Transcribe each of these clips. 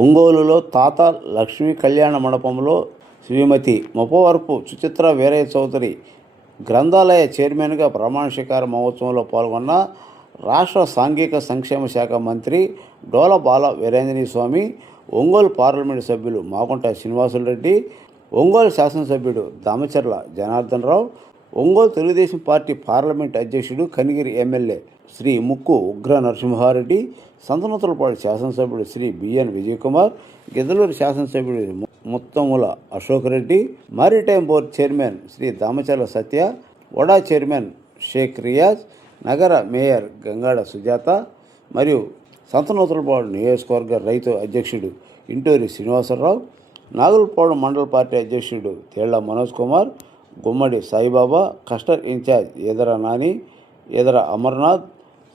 ఒంగోలులో తాత లక్ష్మీ కళ్యాణ మండపంలో శ్రీమతి ముప్పవరపు సుచిత్ర వీరయ్య చౌదరి గ్రంథాలయ చైర్మన్గా ప్రమాణ స్వీకార మహోత్సవంలో పాల్గొన్న రాష్ట్ర సాంఘిక సంక్షేమ శాఖ మంత్రి డోల బాల వీరేంద్ర స్వామి, ఒంగోలు పార్లమెంటు సభ్యులు మాగుంట శ్రీనివాసులరెడ్డి, ఒంగోలు శాసనసభ్యుడు దామచర్ల జనార్దన్ రావు, ఒంగోలు తెలుగుదేశం పార్టీ పార్లమెంటు అధ్యక్షుడు కనిగిరి ఎమ్మెల్యే శ్రీ ముక్కు ఉగ్ర నరసింహారెడ్డి, సంతనూతలపాడు శాసనసభ్యుడు శ్రీ బిఎన్ విజయకుమార్, గిద్దలూరు శాసనసభ్యుడు Muthumula Ashok Reddy, maritime board chairman Shri Damacharla Satya, వడా చైర్మన్ షేక్ రియాజ్, నగర మేయర్ గంగాడ సుజాత మరియు సంతనూతలపాడు నియోజకవర్గ రైతు అధ్యక్షుడు ఇంటూరి శ్రీనివాసరావు, నాగులపాడు మండల పార్టీ అధ్యక్షుడు తేళ్ల మనోజ్ కుమార్, గుమ్మడి సాయిబాబా, కస్టర్ ఇన్ఛార్జ్ ఈదర నాని, ఈదర అమర్నాథ్,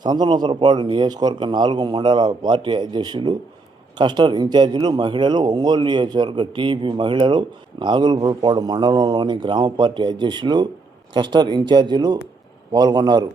సంతనూతలపాడు నియోజకవర్గ 4 మండలాల పార్టీ అధ్యక్షులు, కస్టర్ ఇన్ఛార్జీలు, మహిళలు, ఒంగోలు నియోజకవర్గ టీడీపీ మహిళలు, నాగులపాడు మండలంలోని గ్రామ పార్టీ అధ్యక్షులు, కస్టర్ ఇన్ఛార్జీలు పాల్గొన్నారు.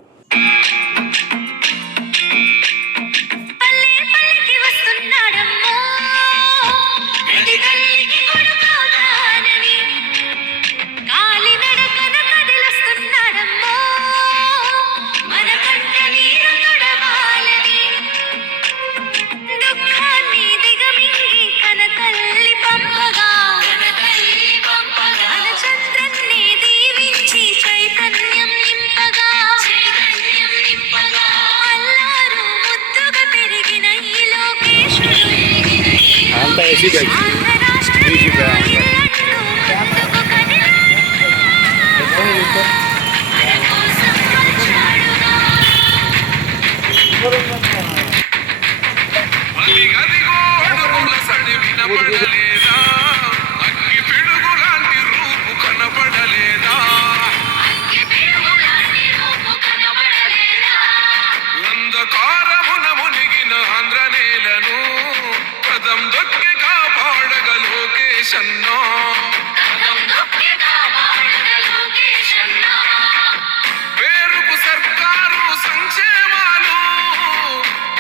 పేరుకు సర్కారు సంక్షేమాలు,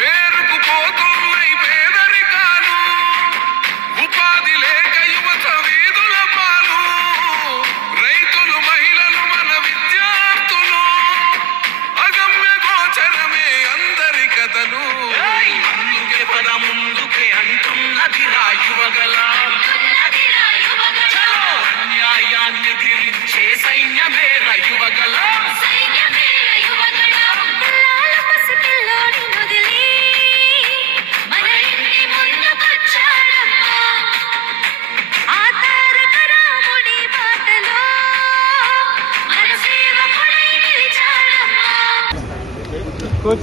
పేరుకు పోతున్నాయి పేదరికాలు, ఉపాధి లేక యువత వీధుల పాలు, రైతులు మహిళలు మన విద్యార్థులు, అగమ్య గోచరమే అందరి కథలు. అందుకే పద ముందుకే అంటున్నది రాయువగల అన్యాయాన్ని దిరించే సైన్యమే రయువగల.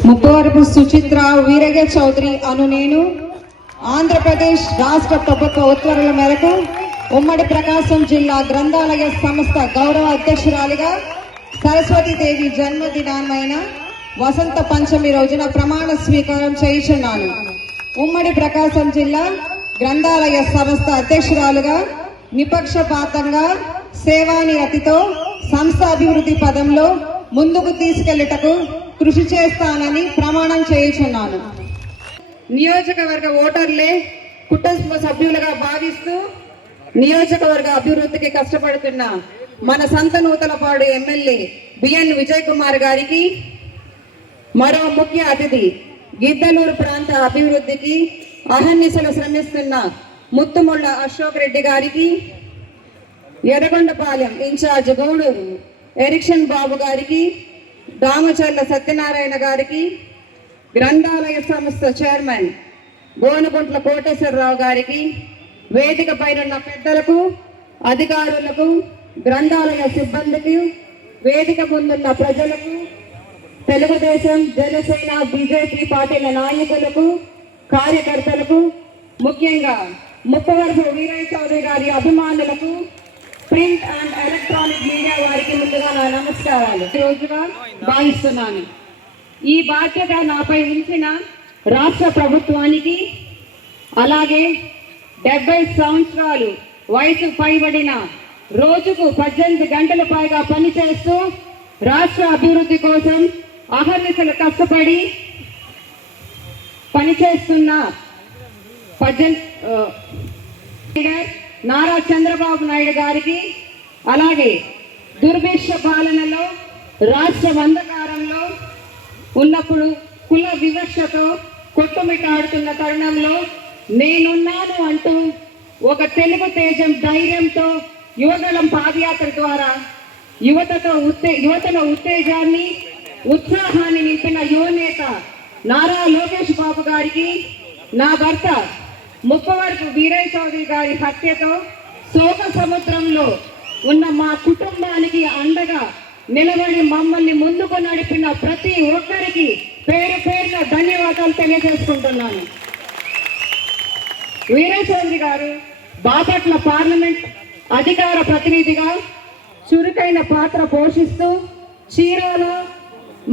ముప్పవరపు సుచిత్ర వీరయ్య చౌదరి అను నేను ఆంధ్రప్రదేశ్ రాష్ట్ర ప్రభుత్వ ఉత్తర్వుల మేరకు ఉమ్మడి ప్రకాశం జిల్లా గ్రంథాలయ సంస్థ గౌరవ అధ్యక్షురాలిగా సరస్వతీదేవి జన్మదినమైన వసంత పంచమి రోజున ప్రమాణ స్వీకారం చేయుచున్నాను. ఉమ్మడి ప్రకాశం జిల్లా గ్రంథాలయ సంస్థ అధ్యక్షురాలుగా నిపక్షపాతంగా సేవానిరతితో సంస్థ అభివృద్ధి పదంలో ముందుకు తీసుకెళ్లుటకు కృషి చేస్తానని ప్రమాణం చేయుచున్నాను. నియోజకవర్గ ఓటర్లే కుటుంబ సభ్యులుగా భావిస్తూ నియోజకవర్గ అభివృద్ధికి కష్టపడుతున్న మన సంతనూతలపాడు ఎమ్మెల్యే బిఎన్ విజయకుమార్ గారికి, మరో ముఖ్య అతిథి గిద్దలూరు ప్రాంత అభివృద్ధికి అహర్నిశలు శ్రమిస్తున్న ముత్తుముళ్ళ అశోక్ రెడ్డి గారికి, ఎర్రగొండపాలెం ఇన్ఛార్జ్ గౌడూరు ఎరిక్షన్ బాబు గారికి, దామచర్ల సత్యనారాయణ గారికి, గ్రంథాలయ సంస్థ చైర్మన్ గోనుగుంట్ల కోటేశ్వరరావు గారికి, వేదిక పైన పెద్దలకు, అధికారులకు, గ్రంథాలయ సిబ్బందికి, వేదిక ముందున్న ప్రజలకు, తెలుగుదేశం, జనసేన, బీజేపీ పార్టీల నాయకులకు, కార్యకర్తలకు, ముఖ్యంగా ముప్పవరపు వీరయ్య చౌదరి గారి అభిమానులకు, ప్రింట్ అండ్ ఎలక్ట్రానిక్ మీడియా వారికి ముందుగా నా నమస్కారాలు రోజుగా భావిస్తున్నాను. ఈ బాధ్యత నాపై ఉంచిన రాష్ట్ర ప్రభుత్వానికి, అలాగే 70 సంవత్సరాలు వయసు పైబడిన రోజుకు 18 గంటల పైగా పనిచేస్తూ రాష్ట్ర అభివృద్ధి కోసం అహర్నిశలు కష్టపడి పనిచేస్తున్న నారా చంద్రబాబు నాయుడు గారికి, అలాగే దుర్భిక్ష పాలనలో రాష్ట్ర అంధకారంలో ఉన్నప్పుడు కుల వివక్షతో కొట్టుమిట్టాడుతున్న తరుణంలో నేనున్నాను అంటూ ఒక తెలుగు తేజం ధైర్యంతో యువగళం పాదయాత్ర ద్వారా యువతలో ఉత్తేజాన్ని ఉత్సాహాన్ని నింపిన యువనేత నారా లోకేష్ బాబు గారికి, నా భర్త ముప్పవరపు వీరయ్య చౌదరి గారి హత్యతో శోక సముద్రంలో ఉన్న మా కుటుంబానికి అండగా నిలబడి మమ్మల్ని ముందుకు నడిపిన ప్రతి ఒక్కరికి పేరు పేరున ధన్యవాదాలు తెలియజేసుకుంటున్నాను. వీరయ్య చౌదరి గారు బాపట్ల పార్లమెంట్ అధికార ప్రతినిధిగా చురుకైన పాత్ర పోషిస్తూ చీరాల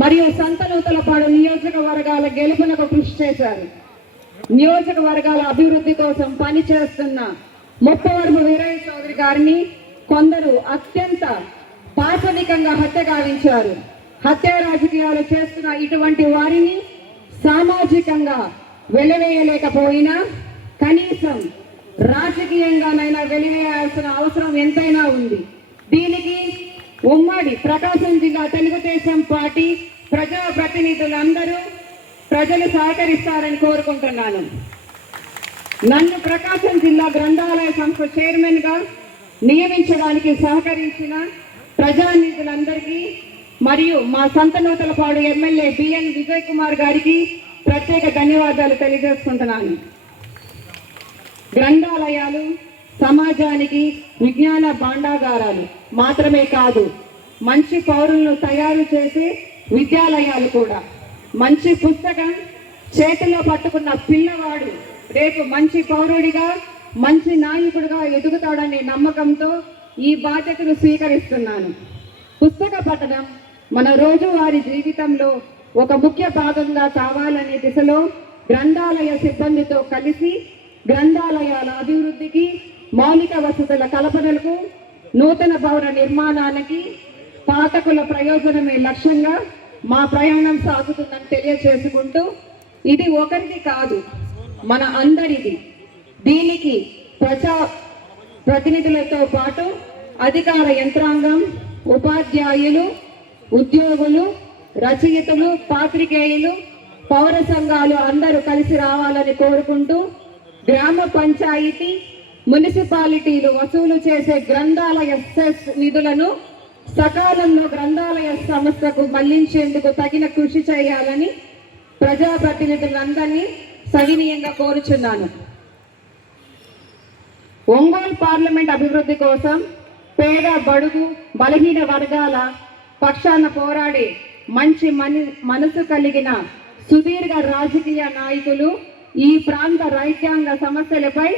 మరియు సంతనూతలపాడు నియోజకవర్గాల గెలుపునకు కృషి చేశారు. నియోజకవర్గాల అభివృద్ధి కోసం పనిచేస్తున్న ముప్పవరపు వీరయ్య చౌదరి గారిని కొందరు అత్యంత పాశవికంగా హత్య గావించారు. హత్య రాజకీయాలు చేస్తున్న ఇటువంటి వారిని సామాజికంగా వెలివేయలేకపోయినా కనీసం రాజకీయంగానైనా వెలివేయాల్సిన అవసరం ఎంతైనా ఉంది. దీనికి ఉమ్మడి ప్రకాశం జిల్లా తెలుగుదేశం పార్టీ ప్రజాప్రతినిధులందరూ ప్రజలు సహకరిస్తారని కోరుకుంటున్నాను. నన్ను ప్రకాశం జిల్లా గ్రంథాలయ సంస్థ చైర్మన్ గా నియమించడానికి సహకరించిన ప్రజానిధులందరికీ మరియు మా సంతనూతలపాడు ఎమ్మెల్యే బిఎన్ విజయ్ కుమార్ గారికి ప్రత్యేక ధన్యవాదాలు తెలియజేసుకుంటున్నాను. గ్రంథాలయాలు సమాజానికి విజ్ఞాన భాండాగారాలు మాత్రమే కాదు, మంచి పౌరులను తయారు చేసే విద్యాలయాలు కూడా. మంచి పుస్తకం చేతిలో పట్టుకున్న పిల్లవాడు రేపు మంచి పౌరుడిగా, మంచి నాయకుడిగా ఎదుగుతాడనే నమ్మకంతో ఈ బాధ్యతను స్వీకరిస్తున్నాను. పుస్తక పఠనం మన రోజువారీ జీవితంలో ఒక ముఖ్య భాగంగా కావాలనే దిశలో గ్రంథాలయ సిబ్బందితో కలిసి గ్రంథాలయాల అభివృద్ధికి, మౌలిక వసతుల కల్పనలకు, నూతన భవన నిర్మాణానికి పాఠకుల ప్రయోజనమే లక్ష్యంగా మా ప్రయాణం సాగుతుందని తెలియజేసుకుంటూ, ఇది ఒకరిది కాదు, మన అందరిది. దీనికి ప్రజా ప్రతినిధులతో పాటు అధికార యంత్రాంగం, ఉపాధ్యాయులు, ఉద్యోగులు, రచయితలు, పాత్రికేయులు, పౌర సంఘాలు అందరూ కలిసి రావాలని కోరుకుంటూ, గ్రామ పంచాయతీ, మున్సిపాలిటీలు వసూలు చేసే గ్రంథాలయ సెస్ నిధులను సకాలంలో గ్రంథాలయ సంస్థకు మళ్లించేందుకు తగిన కృషి చేయాలని ప్రజాప్రతినిధులందరినీ సవినీయంగా కోరుచున్నాను. ఒంగోలు పార్లమెంట్ అభివృద్ధి కోసం పేద, బడుగు, బలహీన వర్గాల పక్షాన పోరాడే మంచి మనసు కలిగిన సుదీర్ఘ రాజకీయ నాయకులు ఈ ప్రాంత రైతాంగ సమస్యలపై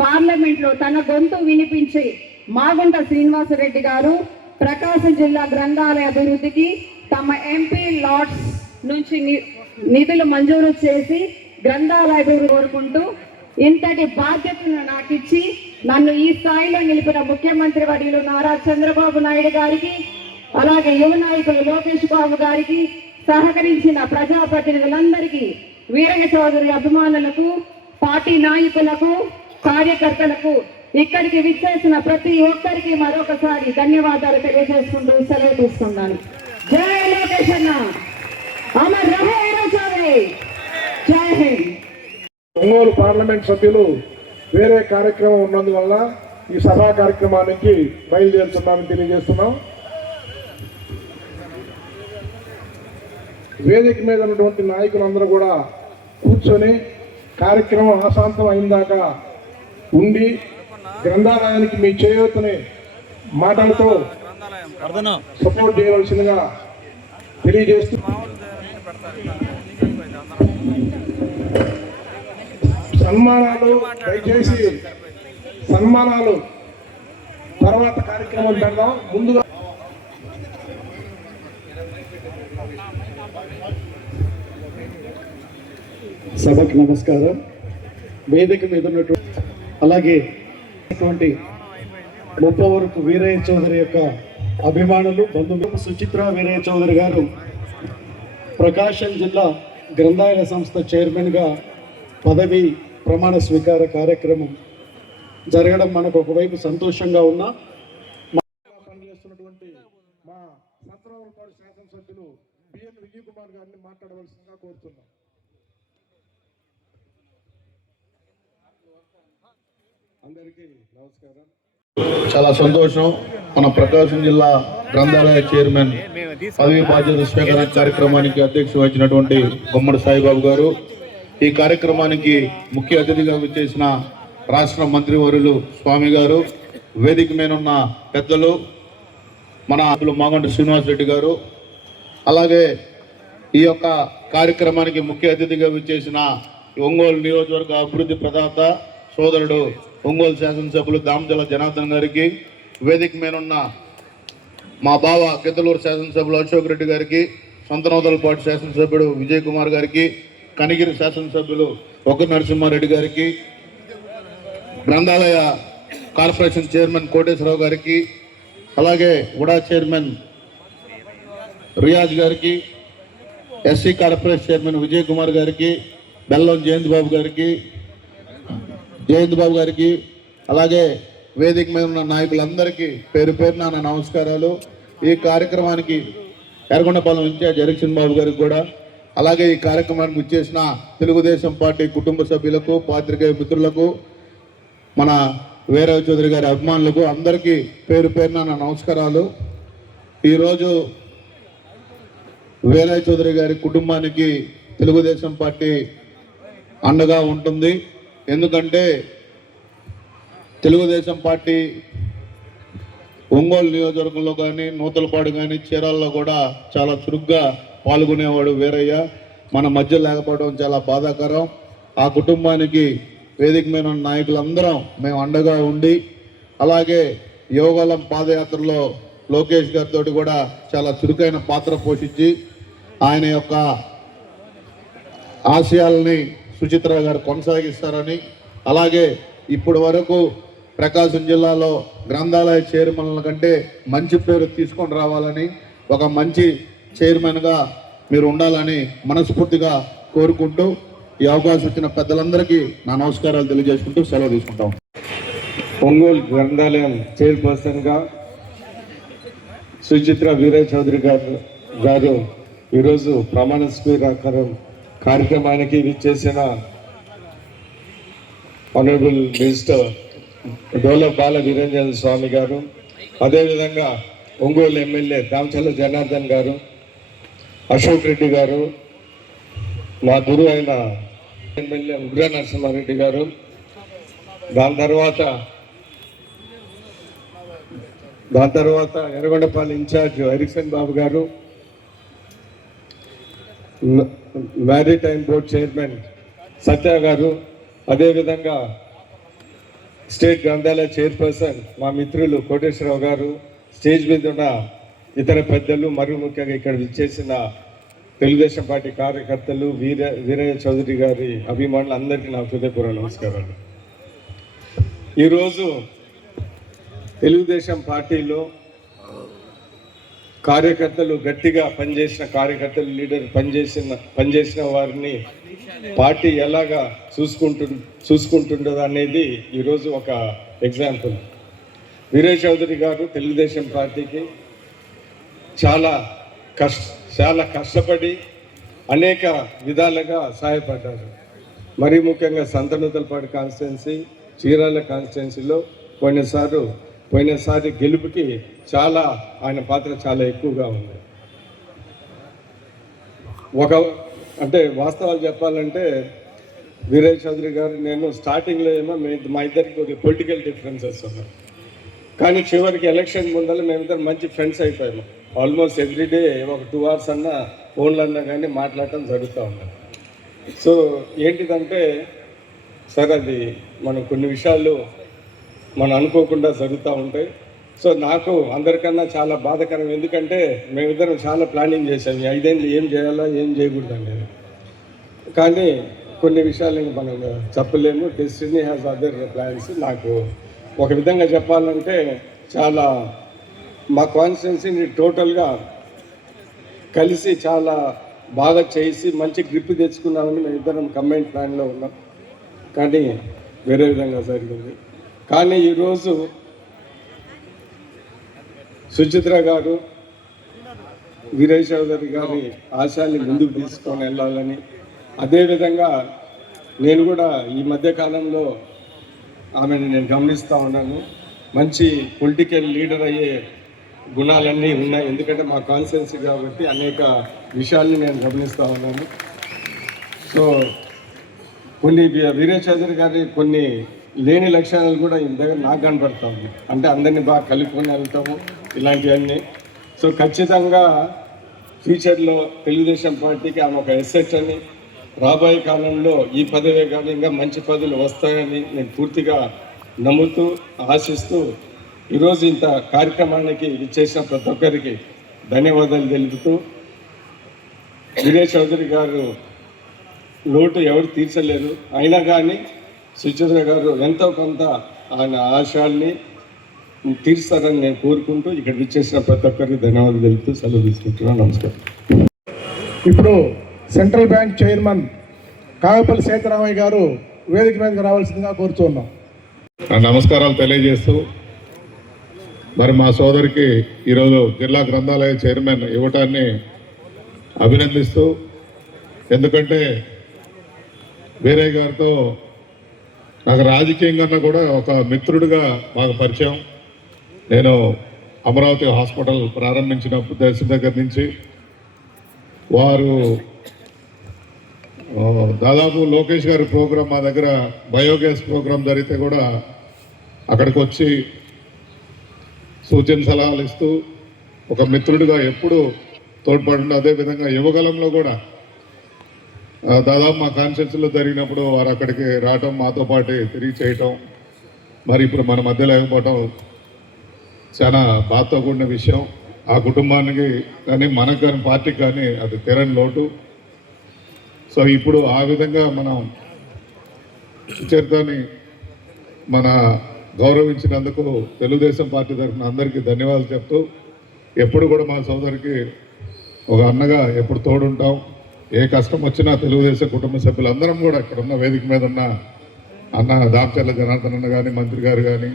పార్లమెంట్లో తన గొంతు వినిపించి మాగుంట శ్రీనివాసరెడ్డి గారు ప్రకాశం జిల్లా గ్రంథాలయ అభివృద్ధికి తమ ఎంపీ లాట్స్ నుంచి నిధులు మంజూరు చేసి గ్రంథాలయ అభివృద్ధి కోరుకుంటూ, ఇంతటి బాధ్యతను నాకు ఇచ్చి నన్ను ఈ స్థాయిలో నిలిపిన ముఖ్యమంత్రి వర్యులు నారా చంద్రబాబు నాయుడు గారికి, అలాగే యువ నాయకులు లోకేష్ బాబు గారికి, సహకరించిన ప్రజాప్రతినిధులందరికీ, వీరయ్య చౌదరి అభిమానులకు, పార్టీ నాయకులకు, కార్యకర్తలకు, ఇక్కడికి విచ్చేసిన ప్రతి ఒక్కరికి మరొకసారి ధన్యవాదాలు తెలియజేసుకుంటూ సెలవు తీసుకున్నాను. జై లోకేష్ అన్న, అమర్ రహే వీరయ్య చౌదరి, జై హింద్. ఒంగోలు పార్లమెంట్ సభ్యులు వేరే కార్యక్రమం ఉన్నందువల్ల ఈ సభా కార్యక్రమానికి బయలుదేరుతున్నామని తెలియజేస్తున్నాం. వేదిక మీద ఉన్నటువంటి నాయకులందరూ కూడా కూర్చొని కార్యక్రమం ఆశాంతం అయిందాక ఉండి గ్రంథాలయానికి మీ చేయూతని మాటలతో సపోర్ట్ చేయవలసిందిగా తెలియజేస్తూ, సన్మానాలు దయచేసి సన్మానాలు తర్వాత కార్యక్రమం పెడదాం. ముందుగా సభకు నమస్కారం. వేదిక మీద ఉన్నటువంటి అలాగే ముప్పవరపు వీరయ్య చౌదరి యొక్క అభిమానులు, బంధువులు, సుచిత్ర వీరయ్య చౌదరి గారు ప్రకాశం జిల్లా గ్రంథాలయ సంస్థ చైర్మన్గా పదవి ప్రమాణ స్వీకార కార్యక్రమం జరగడం మనకు ఒకవైపు సంతోషంగా ఉన్నా పనిచేస్తున్నటువంటి మా సత్రావులపాడు శాసనసభ్యులు బిఎన్ విజయ్ కుమార్ గారిని మాట్లాడవలసిందిగా కోరుతున్నాం. అందరికీ నమస్కారం. చాలా సంతోషం. మన ప్రకాశం జిల్లా గ్రంథాలయ చైర్మన్ పదవి బాధ్యత స్వీకార కార్యక్రమానికి అధ్యక్షత వహించినటువంటి గుమ్మడి సాయిబాబు గారు, ఈ కార్యక్రమానికి ముఖ్య అతిథిగా విచ్చేసిన రాష్ట్ర మంత్రివర్యులు స్వామి గారు, వేదిక మీద ఉన్న పెద్దలు మన మాగంటి శ్రీనివాసరెడ్డి గారు, అలాగే ఈ యొక్క కార్యక్రమానికి ముఖ్య అతిథిగా విచ్చేసిన ఒంగోలు నియోజకవర్గ అభివృద్ధి ప్రదాత సోదరుడు ఒంగోలు శాసనసభ్యులు దామజల జనార్దన్ గారికి, వేదిక మీద ఉన్న మా బావ గిద్దలూరు శాసనసభ్యులు అశోక్ రెడ్డి గారికి, సంతనోదలపాటి శాసనసభ్యుడు విజయ్ కుమార్ గారికి, కనిగిరి శాసనసభ్యులు ఒక్క నరసింహారెడ్డి గారికి, గ్రంథాలయ కార్పొరేషన్ చైర్మన్ కోటేశ్వరరావు గారికి, అలాగే ఉడా చైర్మన్ రియాజ్ గారికి, SC corporation chairman Vijay Kumar గారికి, బెల్లం జయంత్ బాబు గారికి, అలాగే వేదిక మీద ఉన్న నాయకులందరికీ పేరు పేరున నా నమస్కారాలు. ఈ కార్యక్రమానికి ఎర్రగొండపాలెం ఇన్ఛార్జ్ ఎరక్షన్ బాబు గారికి కూడా, అలాగే ఈ కార్యక్రమానికి వచ్చేసిన తెలుగుదేశం పార్టీ కుటుంబ సభ్యులకు, పాత్రికేయ మిత్రులకు, మన వీరయ్య చౌదరి గారి అభిమానులకు అందరికీ పేరు పేరున నా నమస్కారాలు. ఈరోజు వీరయ్య చౌదరి గారి కుటుంబానికి తెలుగుదేశం పార్టీ అండగా ఉంటుంది. ఎందుకంటే తెలుగుదేశం పార్టీ ఒంగోలు నియోజకవర్గంలో కానీ, నూతలపాడు కానీ, చీరాల్లో కూడా చాలా చురుగ్గా పాల్గొనేవాడు వీరయ్య. మన మధ్య లేకపోవడం చాలా బాధాకరం. ఆ కుటుంబానికి వేదిక మీద ఉన్న నాయకులందరం మేము అండగా ఉండి, అలాగే యోగాలం పాదయాత్రలో లోకేష్ గారితో కూడా చాలా చురుకైన పాత్ర పోషించి ఆయన యొక్క ఆశయాలని సుచిత్ర గారు కొనసాగిస్తారని, అలాగే ఇప్పటి వరకు ప్రకాశం జిల్లాలో గ్రంథాలయ చైర్మన్ల కంటే మంచి పేరు తీసుకొని రావాలని, ఒక మంచి చైర్మన్గా మీరు ఉండాలని మనస్ఫూర్తిగా కోరుకుంటూ, ఈ అవకాశం ఇచ్చిన పెద్దలందరికీ నా నమస్కారాలు తెలియజేసుకుంటూ సెలవు తీసుకుంటాం. ఒంగోలు గ్రంథాలయం చైర్పర్సన్గా సుచిత్ర వీరయ్య చౌదరి గారు ఈరోజు ప్రమాణ స్వీకారం కార్యక్రమానికి విచ్చేసిన ఆనరబుల్ మినిస్టర్ డోల బాల వీరేంద్ర స్వామి గారు, అదేవిధంగా ఒంగోలు ఎమ్మెల్యే దామచల్ల జనార్దన్ గారు, అశోక్ రెడ్డి గారు, మా గురువు అయిన ఎమ్మెల్యే ఉగ్ర నరసింహారెడ్డి గారు, దాని తర్వాత ఎర్రగొండపాలెం ఇన్ఛార్జ్ ఎరిక్సన్ బాబు గారు, మ్యారిటైమ్ బోర్డ్ చైర్మన్ సత్య గారు, అదేవిధంగా స్టేట్ గ్రంథాలయ చైర్పర్సన్ మా మిత్రులు కోటేశ్వరరావు గారు, స్టేజ్ మీద ఉన్న ఇతర పెద్దలు, మరియు ముఖ్యంగా ఇక్కడ విచ్చేసిన తెలుగుదేశం పార్టీ కార్యకర్తలు, వీరయ్య చౌదరి గారి అభిమానులు అందరికీ నా హృదయపూర్వక నమస్కారాలు. ఈరోజు తెలుగుదేశం పార్టీలో కార్యకర్తలు, గట్టిగా పనిచేసిన కార్యకర్తలు, లీడర్ పనిచేసిన వారిని పార్టీ ఎలాగా చూసుకుంటుండదు అనేది ఈరోజు ఒక ఎగ్జాంపుల్. వీరయ్య చౌదరి గారు తెలుగుదేశం పార్టీకి చాలా కష్టపడి అనేక విధాలుగా సహాయపడ్డారు. మరీ ముఖ్యంగా సంతనూతలపాడు కాన్స్టిట్యున్సీ, చీరాల కాన్స్టిట్యున్సీలో పోయినసారి గెలుపుకి చాలా ఆయన పాత్ర చాలా ఎక్కువగా ఉంది. అంటే వాస్తవాలు చెప్పాలంటే వీరయ్య చౌదరి గారు, నేను స్టార్టింగ్లో ఏమో మా ఇద్దరికి కొద్దిగా పొలిటికల్ డిఫరెన్సెస్ ఉన్నాయి, కానీ చివరికి ఎలక్షన్ ముందర మేమిద్దరు మంచి ఫ్రెండ్స్ అయిపోయాము. ఆల్మోస్ట్ ఎవ్రీడే ఒక 2 hours అన్నా ఫోన్లు అన్నా కానీ మాట్లాడటం జరుగుతూ ఉన్నది. సో ఏంటిదంటే సార్, అది మనం కొన్ని విషయాలు మనం అనుకోకుండా జరుగుతూ ఉంటాయి. సో నాకు అందరికన్నా చాలా బాధాకరం, ఎందుకంటే మేమిద్దరం చాలా ప్లానింగ్ చేసాం 5 ఏళ్ళు ఏం చేయాలా ఏం చేయకూడదు అనేది. కానీ కొన్ని విషయాలు మనం చెప్పలేము. Destiny has other plans. నాకు ఒక విధంగా చెప్పాలంటే చాలా మా కాన్స్టిట్యున్సీని టోటల్గా కలిసి చాలా బాగా చేసి మంచి గ్రిప్ తెచ్చుకున్నామని మేము ఇద్దరం కంబైన్ ప్లాన్లో ఉన్నాం. కానీ వేరే విధంగా జరిగింది. కానీ ఈరోజు సుచిత్ర గారు వీరయ్య చౌదరి గారి ఆశయాన్ని ముందుకు తీసుకొని వెళ్ళాలని, అదేవిధంగా నేను కూడా ఈ మధ్య కాలంలో ఆమెను నేను గమనిస్తూ ఉన్నాను. మంచి పొలిటికల్ లీడర్ అయ్యే గుణాలన్నీ ఉన్నాయి. ఎందుకంటే మా కాన్స్టిట్యున్సీ కాబట్టి అనేక విషయాల్ని నేను గమనిస్తూ ఉన్నాను. సో కొన్ని వీరయ్య చౌదరి గారి కొన్ని లేని లక్షణాలు కూడా ఈ దగ్గర నాకు కనపడతా ఉంది. అంటే అందరినీ బాగా కలుపుకొని వెళ్తాము ఇలాంటివన్నీ. సో ఖచ్చితంగా ఫ్యూచర్లో తెలుగుదేశం పార్టీకి ఆమె ఒక ఎసెట్ అని, రాబోయే కాలంలో ఈ పదవే కానీ ఇంకా మంచి పదవులు వస్తాయని నేను పూర్తిగా నమ్ముతూ ఆశిస్తూ ఈరోజు ఇంత కార్యక్రమానికి ఇచ్చేసిన ప్రతి ఒక్కరికి ధన్యవాదాలు తెలుపుతూ, వీరయ్య చౌదరి గారు లోటు ఎవరు తీర్చలేరు. అయినా కానీ సుచిత్ర గారు ఎంతో కొంత ఆయన ఆశయాల్ని తీర్స్తారని నేను కోరుకుంటూ ఇక్కడ ఇచ్చేసిన ప్రతి ఒక్కరికి ధన్యవాదాలు తెలుపుతూ సెలవు తీసుకుంటున్నాను. నమస్కారం. ఇప్పుడు సెంట్రల్ బ్యాంక్ చైర్మన్ కావేపల్లి సీతారామయ్య గారు వేదిక మీదకి రావాల్సిందిగా కోరుతున్నాం. నమస్కారాలు తెలియజేస్తూ, మరి మా సోదరికి ఈరోజు జిల్లా గ్రంథాలయ చైర్మన్ ఇవ్వటాన్ని అభినందిస్తూ, ఎందుకంటే వీరయ్య గారితో నాకు రాజకీయంగా కూడా ఒక మిత్రుడిగా బాగా పరిచయం. నేను అమరావతి హాస్పిటల్ ప్రారంభించినప్పుడు దగ్గర నుంచి వారు దాదాపు లోకేష్ గారి ప్రోగ్రాం మా దగ్గర బయోగ్యాస్ ప్రోగ్రాం జరిగితే కూడా అక్కడికి వచ్చి సూచన సలహాలు ఇస్తూ ఒక మిత్రుడిగా ఎప్పుడు తోడ్పడి, అదేవిధంగా యువగలంలో కూడా దాదాపు మా కాన్స్టిట్యూన్సీలో జరిగినప్పుడు వారు అక్కడికి రావటం, మాతో పాటు తిరిగి చేయటం, మరి ఇప్పుడు మన మధ్య లేకపోవటం చాలా బాధతో కూడిన విషయం. ఆ కుటుంబానికి కానీ మనకు కానీ పార్టీకి కానీ అది తీరని లోటు. సో ఇప్పుడు ఆ విధంగా మనం చరిత్రని మన గౌరవించినందుకు తెలుగుదేశం పార్టీ తరఫున అందరికీ ధన్యవాదాలు చెప్తూ, ఎప్పుడు కూడా మా సోదరికి ఒక అన్నగా ఎప్పుడు తోడుంటాం. ఏ కష్టం వచ్చినా తెలుగుదేశం కుటుంబ సభ్యులందరం కూడా ఇక్కడ ఉన్న వేదిక మీద ఉన్న అన్న దామచర్ల జనార్దన్ అన్న కానీ, మంత్రి గారు కానీ,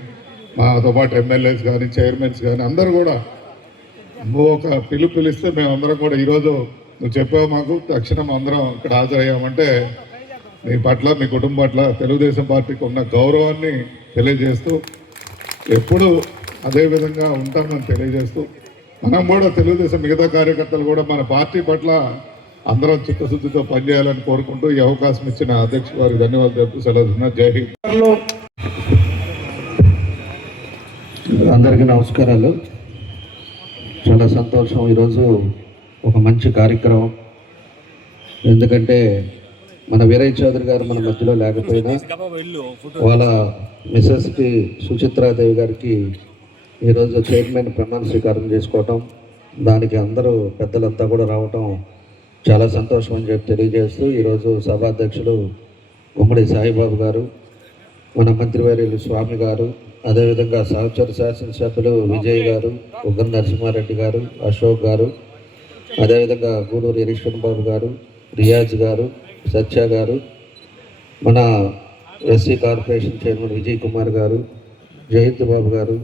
మాతో పాటు ఎమ్మెల్యేస్ కానీ, చైర్మన్స్ కానీ అందరూ కూడా నువ్వు ఒక పిలిస్తే మేమందరం కూడా ఈరోజు నువ్వు చెప్పావు మాకు, తక్షణం అందరం ఇక్కడ హాజరయ్యామంటే మీ పట్ల, మీ కుటుంబం పట్ల తెలుగుదేశం పార్టీకి ఉన్న గౌరవాన్ని తెలియజేస్తూ, ఎప్పుడు అదేవిధంగా ఉంటామని తెలియజేస్తూ, మనం కూడా తెలుగుదేశం మిగతా కార్యకర్తలు కూడా మన పార్టీ పట్ల అందరం చిత్తశుద్ధితో పనిచేయాలని కోరుకుంటూ ఈ అవకాశం ఇచ్చిన అధ్యక్షుడు వారికి ధన్యవాదాలు చెప్తూ సెలవు. జై హింద్. అందరికీ నమస్కారాలు. చాలా సంతోషం ఈరోజు ఒక మంచి కార్యక్రమం. ఎందుకంటే మన వీరయ్య చౌదరి గారు మన మధ్యలో లేకపోయినా వాళ్ళ మిసెస్కి సుచిత్రాదేవి గారికి ఈరోజు చైర్మన్ ప్రమాణ స్వీకారం చేసుకోవటం, దానికి అందరూ పెద్దలంతా కూడా రావటం చాలా సంతోషం అని చెప్పి తెలియజేస్తూ, ఈరోజు సభాధ్యక్షులు గుమ్మడి సాయిబాబు గారు, మన మంత్రివర్యులు స్వామి గారు, అదేవిధంగా సహచర శాసనసభ్యులు విజయ్ గారు, ఉగ్గర నరసింహారెడ్డి గారు, అశోక్ గారు, అదేవిధంగా గూడూరు ఈశ్వర్ బాబు గారు, రియాజ్ గారు, సత్య గారు, మన SC corporation chairman Vijay Kumar గారు, జయంత్ బాబు గారు,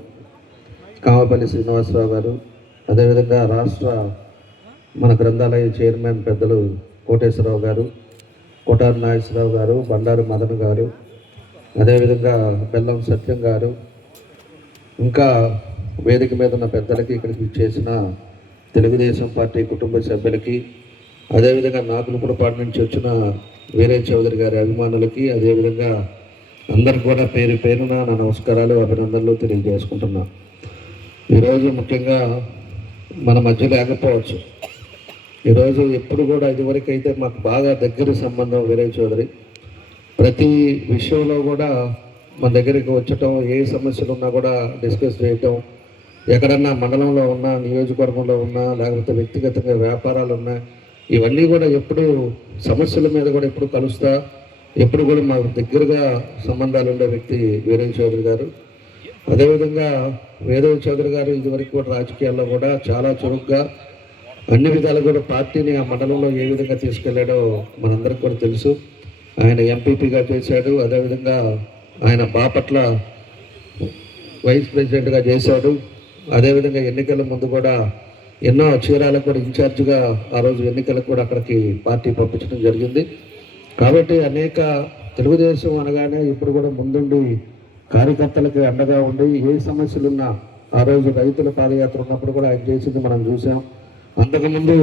కామపల్లి శ్రీనివాసరావు గారు, అదేవిధంగా రాష్ట్ర మన గ్రంథాలయ చైర్మన్ పెద్దలు కోటేశ్వరరావు గారు, కోటారు నాగేశ్వరరావు గారు, బండారు మదన్ గారు, అదేవిధంగా బెల్లం సత్యం గారు, ఇంకా వేదిక మీద ఉన్న పెద్దలకి, ఇక్కడికి చేసిన తెలుగుదేశం పార్టీ కుటుంబ సభ్యులకి, అదేవిధంగా నాగులపురపాడు నుంచి వచ్చిన వీరయ్య చౌదరి గారి అభిమానులకి, అదేవిధంగా అందరికి కూడా పేరు పేరున నా నమస్కారాలు, అభినందనలు తెలియజేసుకుంటున్నా. ఈరోజు ముఖ్యంగా మన మధ్య లేకపోవచ్చు. ఈరోజు ఎప్పుడు కూడా ఇదివరకు అయితే మాకు బాగా దగ్గర సంబంధం వీరయ్య చౌదరి. ప్రతి విషయంలో కూడా మన దగ్గరికి వచ్చటం, ఏ సమస్యలు ఉన్నా కూడా డిస్కస్ చేయటం, ఎక్కడన్నా మండలంలో ఉన్నా, నియోజకవర్గంలో ఉన్నా, లేకపోతే వ్యక్తిగతంగా వ్యాపారాలు ఉన్నా, ఇవన్నీ కూడా ఎప్పుడు సమస్యల మీద కూడా ఎప్పుడు కలుస్తా, ఎప్పుడు కూడా మాకు దగ్గరగా సంబంధాలు ఉండే వ్యక్తి వీరయ్య చౌదరి గారు. అదేవిధంగా వీరయ్య చౌదరి గారు ఇదివరకు కూడా రాజకీయాల్లో కూడా చాలా చురుగ్గా అన్ని విధాలు కూడా పార్టీని ఆ మండలంలో ఏ విధంగా తీసుకెళ్లాడో మనందరికీ కూడా తెలుసు. ఆయన ఎంపీపీగా చేశాడు. అదేవిధంగా ఆయన బాపట్ల వైస్ ప్రెసిడెంట్గా చేశాడు. అదేవిధంగా ఎన్నికల ముందు కూడా ఎన్నో చీరాలకు కూడా ఇన్ఛార్జిగా ఆ రోజు ఎన్నికలకు కూడా అక్కడికి పార్టీ పంపించడం జరిగింది. కాబట్టి అనేక తెలుగుదేశం అనగానే ఇప్పుడు కూడా ముందుండి కార్యకర్తలకి అండగా ఉండి ఏ సమస్యలున్నా ఆ రోజు రైతుల పాదయాత్ర ఉన్నప్పుడు కూడా ఆయన చేసింది మనం చూసాం. అంతకుముందు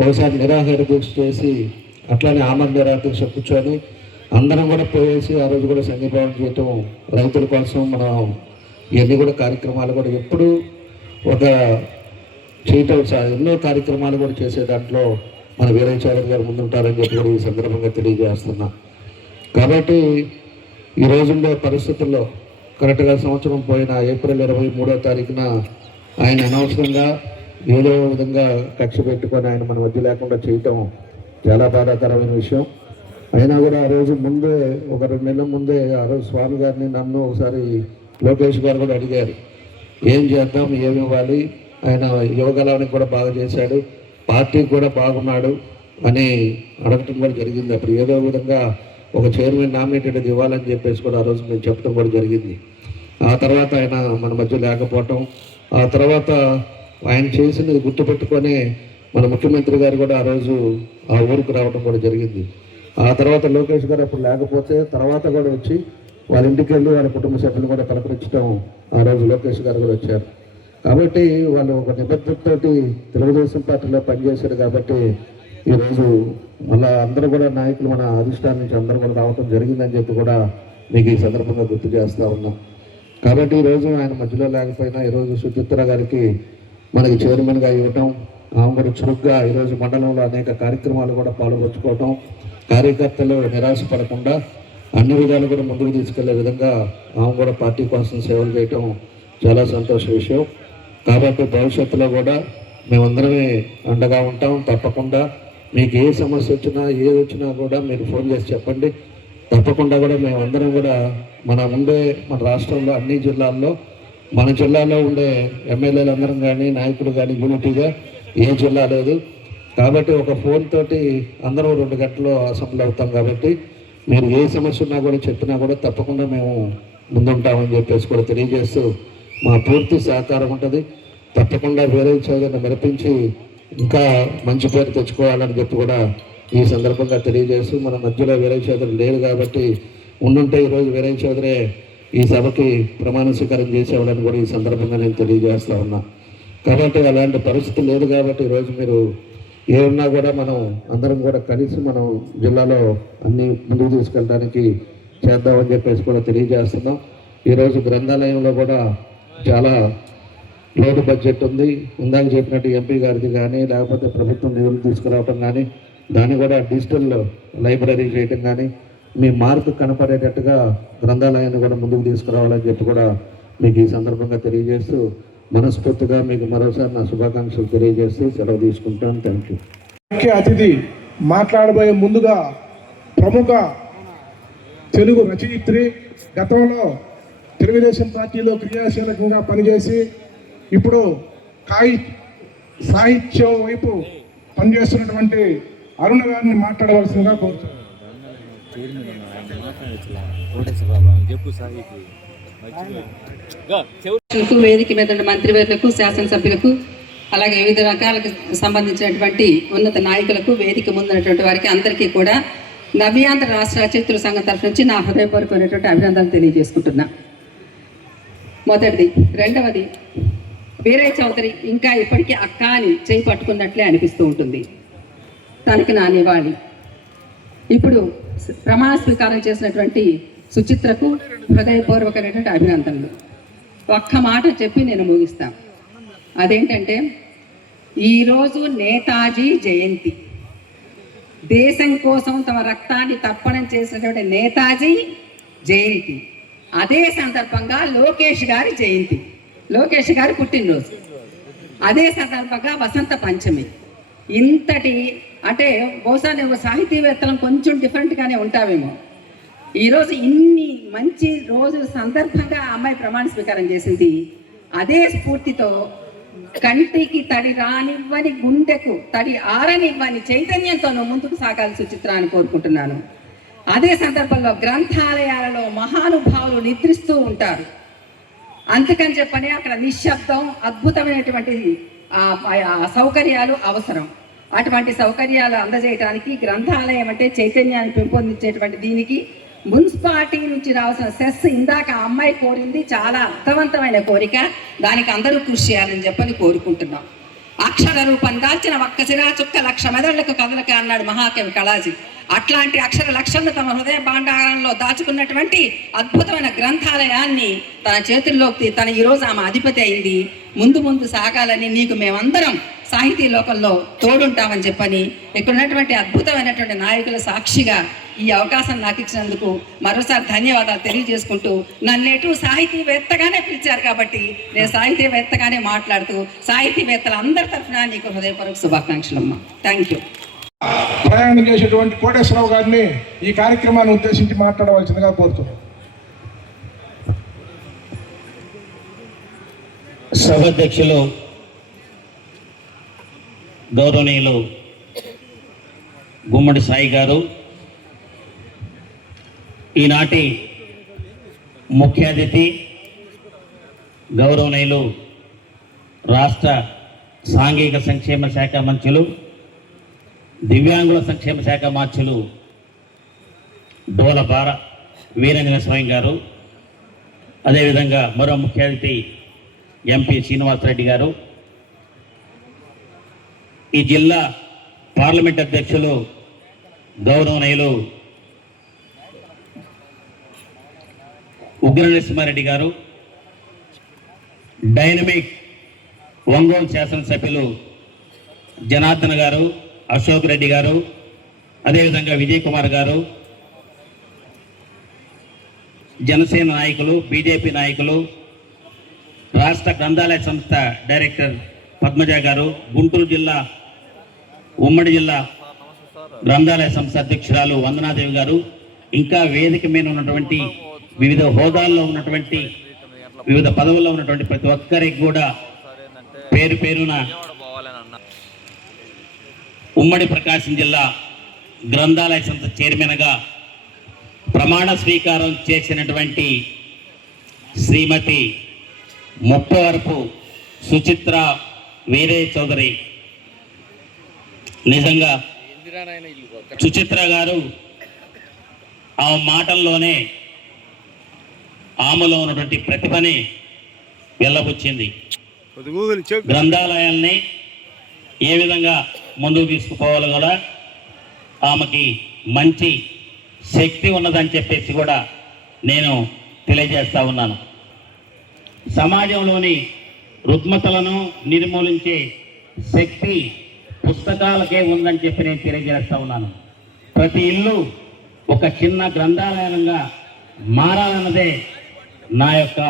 ఒకసారి నిరాహార దీక్ష చేసి అట్లానే ఆమరణ నిరాహార దీక్ష కూర్చొని అందరం కూడా పోయేసి ఆ రోజు కూడా సంఘీభావం చేయటం రైతుల కోసం మనం ఇవన్నీ కూడా కార్యక్రమాలు కూడా ఎప్పుడు ఒక చేయటం ఎన్నో కార్యక్రమాలు కూడా చేసే దాంట్లో మన వీరయ్య చౌదరి గారు ముందుంటారని చెప్పి కూడా ఈ సందర్భంగా తెలియజేస్తున్నా. కాబట్టి ఈ రోజుల్లో పరిస్థితుల్లో కరెక్ట్గా సంవత్సరం పోయిన ఏప్రిల్ 23వ తారీఖున ఆయన అనవసరంగా ఏదో విధంగా కక్ష పెట్టుకొని ఆయన మన మధ్య లేకుండా చేయటం చాలా బాధాకరమైన విషయం. అయినా కూడా ఆ రోజు ముందే ఒక 2 నెలల ముందే ఆ రోజు స్వామి గారిని నన్ను ఒకసారి లోకేష్ గారు కూడా అడిగారు, ఏం చేద్దాం, ఏమి ఇవ్వాలి, ఆయన యోగాలానికి కూడా బాగా చేశాడు, పార్టీకి కూడా బాగున్నాడు అని అడగటం కూడా జరిగింది. అప్పుడు ఏదో విధంగా ఒక చైర్మన్ నామినేటెడ్ ఇవ్వాలని చెప్పేసి కూడా ఆ రోజు మేము చెప్పడం కూడా జరిగింది. ఆ తర్వాత ఆయన మన మధ్య లేకపోవటం, ఆ తర్వాత ఆయన చేసినది గుర్తుపెట్టుకొని మన ముఖ్యమంత్రి గారు కూడా ఆ రోజు ఆ ఊరికి రావడం కూడా జరిగింది. ఆ తర్వాత లోకేష్ గారు అప్పుడు లేకపోతే తర్వాత కూడా వచ్చి వాళ్ళ ఇంటికి వెళ్ళి వాళ్ళ కుటుంబ సభ్యులు కూడా పలకరించడం ఆ రోజు లోకేష్ గారు కూడా వచ్చారు. కాబట్టి వాళ్ళు ఒక నిబద్ధతతోటి తెలుగుదేశం పార్టీలో పనిచేశారు. కాబట్టి ఈరోజు మళ్ళా అందరూ కూడా నాయకులు మన అధిష్టానం నుంచి అందరూ కూడా రావడం జరిగిందని చెప్పి కూడా మీకు ఈ సందర్భంగా గుర్తు చేస్తూ ఉన్నాం. కాబట్టి ఈరోజు ఆయన మధ్యలో లేకపోయినా ఈరోజు సుచిత్ర గారికి మనకి చైర్మన్గా ఇవ్వటం, ఆమె కూడా చురుగ్గా ఈరోజు మండలంలో అనేక కార్యక్రమాలు కూడా పాల్గొచ్చుకోవటం, కార్యకర్తలు నిరాశపడకుండా అన్ని విధాలు కూడా ముందుకు తీసుకెళ్లే విధంగా ఆమె కూడా పార్టీ కోసం సేవలు చేయటం చాలా సంతోష విషయం. కాబట్టి భవిష్యత్తులో కూడా మేమందరమే అండగా ఉంటాం. తప్పకుండా మీకు ఏ సమస్య వచ్చినా ఏది వచ్చినా కూడా మీరు ఫోన్ చేసి చెప్పండి. తప్పకుండా కూడా మేమందరం కూడా మన రాష్ట్రంలో అన్ని జిల్లాల్లో మన జిల్లాలో ఉండే ఎమ్మెల్యేలు అందరం కానీ నాయకులు కానీ యూనిటీగా ఏ జిల్లా లేదు. కాబట్టి ఒక ఫోన్ తోటి అందరూ 2 గంటల్లో అసెంబ్లీ అవుతాం. కాబట్టి మీరు ఏ సమస్య ఉన్నా కూడా చెప్పినా కూడా తప్పకుండా మేము ముందుంటామని చెప్పేసి కూడా తెలియజేస్తూ మా పూర్తి సహకారం ఉంటుంది. తప్పకుండా వీరయ్య చౌదరిని మెరిపించి ఇంకా మంచి పేరు తెచ్చుకోవాలని చెప్పి కూడా ఈ సందర్భంగా తెలియజేస్తూ మన మధ్యలో వీరయ్య చౌదరి లేరు కాబట్టి ఉండుంటే ఈరోజు వీరయ్య చౌదరి ఈ సభకి ప్రమాణ స్వీకారం చేసేవాడని కూడా ఈ సందర్భంగా నేను తెలియజేస్తూ ఉన్నా. కాబట్టి అలాంటి పరిస్థితి లేదు. కాబట్టి ఈరోజు మీరు ఏమన్నా కూడా మనం అందరం కూడా కలిసి మనం జిల్లాలో అన్ని ముందుకు తీసుకెళ్ళడానికి చేద్దామని చెప్పేసి కూడా తెలియజేస్తున్నాం. ఈరోజు గ్రంథాలయంలో కూడా చాలా లోటు బడ్జెట్ ఉంది. ఇందాక చెప్పినట్టు ఎంపీ గారిది కానీ లేకపోతే ప్రభుత్వం నిధులు తీసుకురావటం కానీ దాన్ని కూడా డిజిటల్ లైబ్రరీ చేయటం కానీ మీ మార్కు కనపడేటట్టుగా గ్రంథాలయాన్ని కూడా ముందుకు తీసుకురావాలని చెప్పి కూడా మీకు ఈ సందర్భంగా తెలియజేస్తూ మనస్ఫూర్తిగా మీకు మరోసారి నా శుభాకాంక్షలు తెలియజేస్తూ సెలవు తీసుకుంటాను. Thank you. ముఖ్య అతిథి మాట్లాడబోయే ముందుగా ప్రముఖ తెలుగు రచయిత్రి, గతంలో తెలుగుదేశం పార్టీలో క్రియాశీలకంగా పనిచేసి ఇప్పుడు సాహిత్యం వైపు పనిచేస్తున్నటువంటి అరుణ గారిని మాట్లాడవలసిందిగా కోరుతున్నాను. వేదిక మీద ఉన్న మంత్రివర్యులకు, శాసనసభ్యులకు, అలాగే వివిధ రకాలకు సంబంధించినటువంటి ఉన్నత నాయకులకు, వేదిక ముందున్నటువంటి వారికి అందరికీ కూడా నవ్యాంధ్ర రాష్ట్ర రచయితల సంఘం తరఫు నుంచి నా హృదయపూర్వకమైనటువంటి అభినందనలు తెలియజేసుకుంటున్నా. మొదటిది. రెండవది, వీరయ్య చౌదరి ఇంకా ఇప్పటికీ అక్క అని చేయి పట్టుకున్నట్లే అనిపిస్తూ ఉంటుంది. తనకి నా నివాళి. ఇప్పుడు ప్రమాణ స్వీకారం చేసినటువంటి సుచిత్రకు హృదయపూర్వకమైనటువంటి అభినందనలు. ఒక్క మాట చెప్పి నేను ముగిస్తాను. అదేంటంటే, ఈరోజు నేతాజీ జయంతి. దేశం కోసం తమ రక్తాన్ని తర్పణం చేసినటువంటి నేతాజీ జయంతి. అదే సందర్భంగా లోకేష్ గారి జయంతి, లోకేష్ గారి పుట్టినరోజు. అదే సందర్భంగా వసంత పంచమి. ఇంతటి అంటే బహుశా నువ్వు సాహితీవేత్తలం కొంచెం డిఫరెంట్గానే ఉంటావేమో. ఈరోజు ఇన్ని మంచి రోజుల సందర్భంగా ఆ అమ్మాయి ప్రమాణ స్వీకారం చేసింది. అదే స్ఫూర్తితో కంటికి తడి రానివ్వని, గుండెకు తడి ఆరనివ్వని చైతన్యంతో నువ్వు ముందుకు సాగాలి సుచిత్ర అని కోరుకుంటున్నాను. అదే సందర్భంలో గ్రంథాలయాలలో మహానుభావులు నిద్రిస్తూ ఉంటారు. అందుకని చెప్పని అక్కడ నిశ్శబ్దం, అద్భుతమైనటువంటి సౌకర్యాలు అవసరం. అటువంటి సౌకర్యాలు అందజేయడానికి గ్రంథాలయం అంటే చైతన్యాన్ని పెంపొందించేటువంటి దీనికి మున్సిపాలిటీ నుంచి రావాల్సిన సెస్ ఇందాక ఆ అమ్మాయి కోరింది చాలా అర్థవంతమైన కోరిక. దానికి అందరూ కృషి చేయాలని చెప్పని కోరుకుంటున్నాం. అక్షర రూపం దాల్చిన ఒక్కసిరా చుక్క లక్ష మెదళ్లకు కదలక అన్నాడు మహాకవి కళాజీ. అట్లాంటి అక్షర లక్షలను తమ హృదయ భాండారంలో దాచుకున్నటువంటి అద్భుతమైన గ్రంథాలయాన్ని తన చేతుల్లోకి తన ఈరోజు ఆమె అధిపతి అయింది. ముందు ముందు సాగాలని నీకు మేమందరం సాహితీ లోకంలో తోడుంటామని చెప్పని ఇక్కడ ఉన్నటువంటి అద్భుతమైనటువంటి నాయకుల సాక్షిగా ఈ అవకాశం నాకు ఇచ్చినందుకు మరోసారి ధన్యవాదాలు తెలియజేసుకుంటూ, నన్నేటు సాహితీవేత్తగానే పిలిచారు కాబట్టి నేను సాహితీవేత్తగానే మాట్లాడుతూ సాహితీవేత్తల అందరి తరఫున నీకు హృదయపూర్వక శుభాకాంక్షలమ్మా. Thank you. ప్రయాణం చేసేటువంటి కోటేశ్వరరావు గారిని ఈ కార్యక్రమాన్ని ఉద్దేశించి మాట్లాడవలసిందిగా కోరుతున్నాను. సభాధ్యక్షులు గౌరవనీయులు గుమ్మడి సాయి గారు, ఈనాటి ముఖ్య అతిథి గౌరవనీయులు రాష్ట్ర సాంఘిక సంక్షేమ శాఖ మంత్రులు, దివ్యాంగుల సంక్షేమ శాఖ మంత్రులు డోల వీరనివాసరావు గారు, అదేవిధంగా మరో ముఖ్య అతిథి ఎంపీ శ్రీనివాసరెడ్డి గారు, ఈ జిల్లా పార్లమెంట్ అధ్యక్షులు గౌరవనీయులు ఉగ్ర నరసింహారెడ్డి గారు, డైనమిక్ ఒంగోలు శాసనసభ్యులు జనార్దన్ గారు, అశోక్ రెడ్డి గారు, అదేవిధంగా విజయ్ కుమార్ గారు, జనసేన నాయకులు, బీజేపీ నాయకులు, రాష్ట్ర గ్రంథాలయ సంస్థ డైరెక్టర్ పద్మజ గారు, గుంటూరు జిల్లా ఉమ్మడి జిల్లా గ్రంథాలయ సంస్థ అధ్యక్షురాలు వందనాదేవి గారు, ఇంకా వేదిక మీద ఉన్నటువంటి వివిధ హోదాల్లో ఉన్నటువంటి వివిధ పదవుల్లో ఉన్నటువంటి ప్రతి ఒక్కరికి కూడా పేరు పేరున ఉమ్మడి ప్రకాశం జిల్లా గ్రంథాలయ సంస్థ చైర్మన్గా ప్రమాణ స్వీకారం చేసినటువంటి శ్రీమతి ముప్పవరపు సుచిత్ర వీరయ్య చౌదరి, నిజంగా సుచిత్ర గారు ఆ మాటల్లోనే ఆమెలో ఉన్నటువంటి ప్రతిభని వెళ్ళబుచ్చింది. గ్రంథాలయాల్ని ఏ విధంగా ముందుకు తీసుకుపోవాలో కూడా ఆమెకి మంచి శక్తి ఉన్నదని చెప్పేసి కూడా నేను తెలియజేస్తా ఉన్నాను. సమాజంలోని రుగ్మతలను నిర్మూలించే శక్తి పుస్తకాలకే ఉందని చెప్పి నేను తెలియజేస్తా ఉన్నాను. ప్రతి ఇల్లు ఒక చిన్న గ్రంథాలయంగా మారాలన్నదే నా యొక్క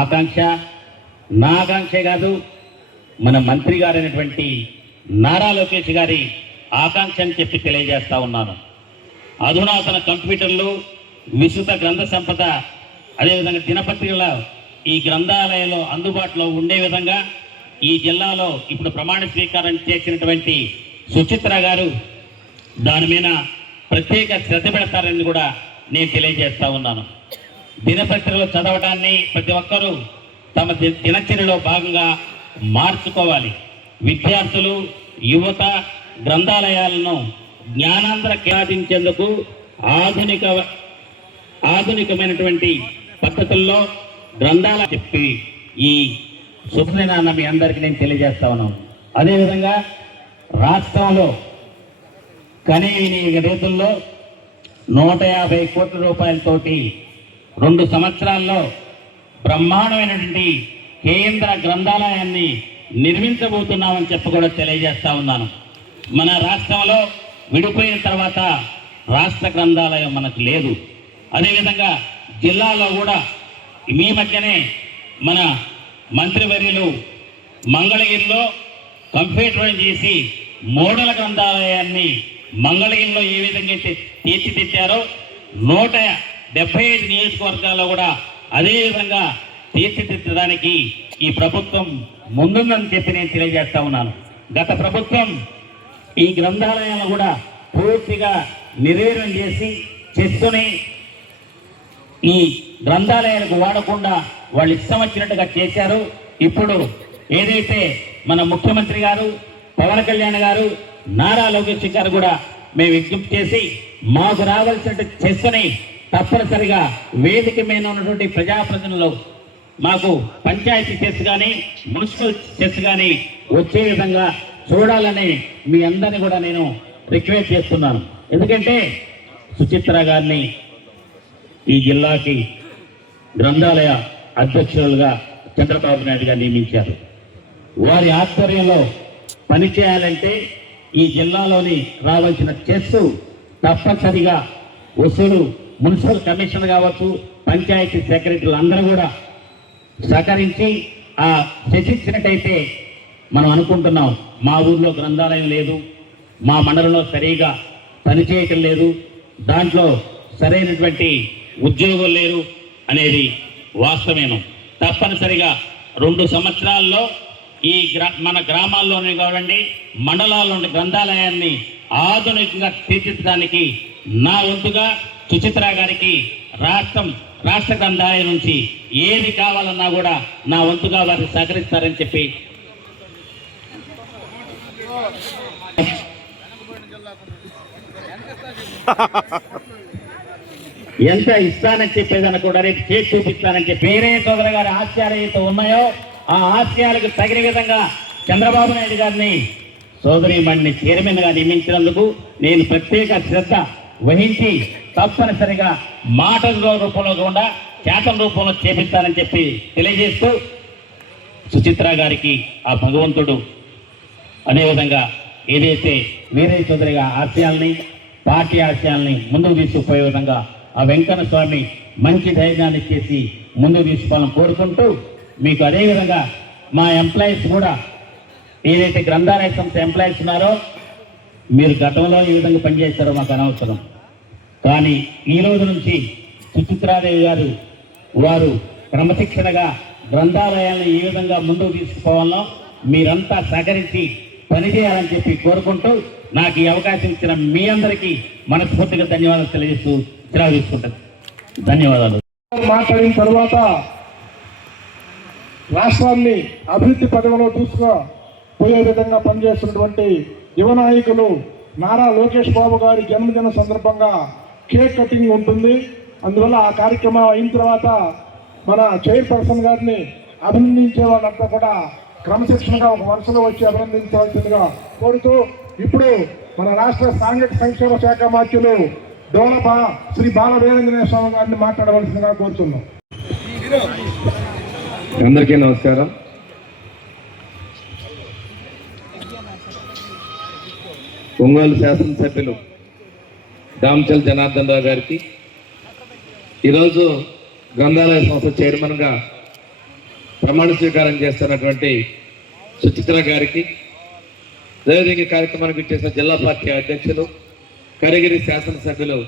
ఆకాంక్ష. నా ఆకాంక్షే కాదు, మన మంత్రి గారైనటువంటి నారా లోకేష్ గారి ఆకాంక్ష అని చెప్పి తెలియజేస్తా ఉన్నాను. అధునాతన కంప్యూటర్లు, విస్తృత గ్రంథ సంపద, అదేవిధంగా దినపత్రికల ఈ గ్రంథాలయంలో అందుబాటులో ఉండే విధంగా ఈ జిల్లాలో ఇప్పుడు ప్రమాణ స్వీకారం చేసినటువంటి సుచిత్ర గారు దాని మీద ప్రత్యేక శ్రద్ధ పెడతారని కూడా నేను తెలియజేస్తా ఉన్నాను. దినపత్రికలు చదవడాన్ని ప్రతి ఒక్కరూ తమ దినచర్యలో భాగంగా మార్చుకోవాలి. విద్యార్థులు, యువత గ్రంథాలయాలను జ్ఞానాంతర కేటాయించేందుకు ఆధునికమైనటువంటి పద్ధతుల్లో గ్రంథాలయం చెప్పి ఈ శుభదినాన్ని మీ అందరికీ నేను తెలియజేస్తా ఉన్నాను. అదేవిధంగా రాష్ట్రంలో కనీవిని రీతుల్లో 150 కోట్ల రూపాయలతోటి 2 సంవత్సరాల్లో బ్రహ్మాండమైనటువంటి కేంద్ర గ్రంథాలయాన్ని నిర్మించబోతున్నామని చెప్పి కూడా తెలియజేస్తా ఉన్నాను. మన రాష్ట్రంలో విడిపోయిన తర్వాత రాష్ట్ర గ్రంథాలయం మనకు లేదు. అదేవిధంగా జిల్లాలో కూడా మీ మధ్యనే మన మంత్రివర్యులు మంగళగిరిలో కంప్యూటరైజ్ చేసి మోడల్ గ్రంథాలయాన్ని మంగళగిరిలో ఏ విధంగా అయితే తీర్చిదిద్దారో 175 నియోజకవర్గాల్లో కూడా అదేవిధంగా తీర్చిదిద్దడానికి ఈ ప్రభుత్వం ముందుందని చెప్పి నేను తెలియజేస్తా ఉన్నాను. గత ప్రభుత్వం ఈ గ్రంథాలయాలను కూడా పూర్తిగా నిర్వీర్యం చేసి చెస్సుని ఈ గ్రంథాలయాలకు వాడకుండా వాళ్ళు ఇష్టం వచ్చినట్టుగా చేశారు. ఇప్పుడు ఏదైతే మన ముఖ్యమంత్రి గారు, పవన్ కళ్యాణ్ గారు, నారా లోకేష్ గారు కూడా మేము విజ్ఞప్తి చేసి మాకు రావాల్సిన చెస్సుని తప్పనిసరిగా వేదిక మీద ఉన్నటువంటి ప్రజాప్రతినిధులు మాకు పంచాయతీ చెస్ కానీ మున్సిపల్ చెస్ కానీ వచ్చే విధంగా చూడాలని మీ అందరినీ కూడా నేను రిక్వెస్ట్ చేస్తున్నాను. ఎందుకంటే సుచిత్ర గారిని ఈ జిల్లాకి గ్రంథాలయ అధ్యక్షులుగా చంద్రబాబు నాయుడు గారు నియమించారు. వారి ఆధ్వర్యంలో పనిచేయాలంటే ఈ జిల్లాలోని రావాల్సిన చెస్ తప్పనిసరిగా వసూలు మున్సిపల్ కమిషనర్ కావచ్చు, పంచాయతీ సెక్రటరీలు అందరూ కూడా సహకరించి ఆ చర్చించినట్టయితే మనం అనుకుంటున్నాం మా ఊర్లో గ్రంథాలయం లేదు, మా మండలంలో సరిగా పనిచేయటం లేదు, దాంట్లో సరైనటువంటి ఉద్యోగులు లేరు అనేది వాస్తవేనం. తప్పనిసరిగా 2 సంవత్సరాల్లో ఈ మన గ్రామాల్లోనే కావండి మండలాల్లోని గ్రంథాలయాన్ని ఆధునికంగా తీర్చిదిద్దడానికి నా వంతుగా సుచిత్ర గారికి రాష్ట్ర గ్రంథాలయం నుంచి ఏది కావాలన్నా కూడా నా వంతుగా వారికి సహకరిస్తారని చెప్పి ఎంత ఇస్తానని చెప్పేదన్న కూడా రేపు చేసి చూపిస్తానని చెప్పి వేరే సోదరు గారి ఆశయాలు ఏదైతే ఉన్నాయో ఆ ఆశయాలకు తగిన విధంగా చంద్రబాబు నాయుడు గారిని సోదరీమణిని చైర్మన్ గా నియమించినందుకు నేను ప్రత్యేక శ్రద్ధ వహించి తప్పనిసరిగా మాటల రూపంలో కూడా చేతల రూపంలో చేపిస్తానని చెప్పి తెలియజేస్తూ సుచిత్ర గారికి ఆ భగవంతుడు అదేవిధంగా ఏదైతే వీరయ్య చౌదరి ఆశయాల్ని పార్టీ ఆశయాల్ని ముందుకు తీసుకుపోయే విధంగా ఆ వెంకన్న స్వామి మంచి ధైర్యాన్ని చేసి ముందుకు తీసుకోవాలని కోరుకుంటూ మీకు అదేవిధంగా మా ఎంప్లాయీస్ కూడా ఏదైతే గ్రంథాలయ సంస్థ ఎంప్లాయీస్ ఉన్నారో మీరు గతంలో ఏ విధంగా పనిచేస్తారో మాకు అనవసరం. కానీ ఈ రోజు నుంచి సుచిత్రాదేవి గారు వారు క్రమశిక్షణగా గ్రంథాలయాలను ఏ విధంగా ముందుకు తీసుకుపోవాలో మీరంతా సహకరించి పనిచేయాలని చెప్పి కోరుకుంటూ నాకు ఈ అవకాశం ఇచ్చిన మీ అందరికీ మనస్ఫూర్తిగా ధన్యవాదాలు తెలియజేస్తూ సెలవు తీసుకుంటాను. ధన్యవాదాలు. మాట్లాడిన తర్వాత రాష్ట్రాన్ని అభివృద్ధి పథకంలో తీసుకుపోయే విధంగా పనిచేస్తున్నటువంటి యువ నాయకులు నారా లోకేష్ బాబు గారి జన్మదిన సందర్భంగా కేక్ కటింగ్ ఉంటుంది. అందువల్ల ఆ కార్యక్రమం అయిన తర్వాత మన చైర్పర్సన్ గారిని అభినందించే వాళ్ళంతా కూడా క్రమశిక్షణగా ఒక వరుసలో వచ్చి అభినందించవలసిందిగా కోరుతూ ఇప్పుడు మన రాష్ట్ర సాంఘిక సంక్షేమ శాఖ మంత్రులు డోలప శ్రీ బాల వీరేంద్ర స్వామి గారిని మాట్లాడవలసిందిగా కోరుతున్నాం. అందరికీ నమస్కారం. ఒంగోలు శాసనసభ్యులు దామచల్ జనార్దన్ రావు గారికి ఈరోజు గ్రంథాలయ సంస్థ చైర్మన్గా ప్రమాణ స్వీకారం చేస్తున్నటువంటి సుచిత్ర గారికి, అదేవిధంగా కార్యక్రమానికి ఇచ్చేసిన జిల్లా పార్టీ అధ్యక్షులు కరిగిరి శాసనసభ్యులు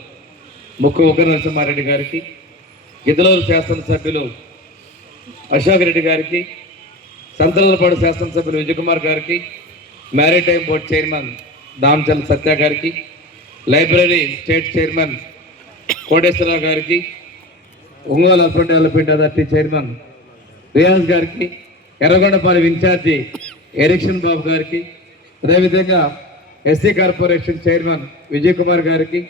ముక్కు ఉగ్ర నరసింహారెడ్డి గారికి, గిద్దలూరు శాసనసభ్యులు అశోక్ రెడ్డి గారికి, సంతలపాడు శాసనసభ్యులు విజయకుమార్ గారికి, మ్యారిటైమ్ బోర్డు చైర్మన్ దామచల్ సత్య గారికి, లైబ్రరీ స్టేట్ చైర్మన్ కోటేశ్వరరావు గారికి, Ongole urban development authority chairman Riyaz గారికి, ఎర్రగొండపాలెం ఇన్ఛార్జి ఎరిక్షన్ బాబు గారికి, అదేవిధంగా SC corporation chairman Vijay Kumar గారికి,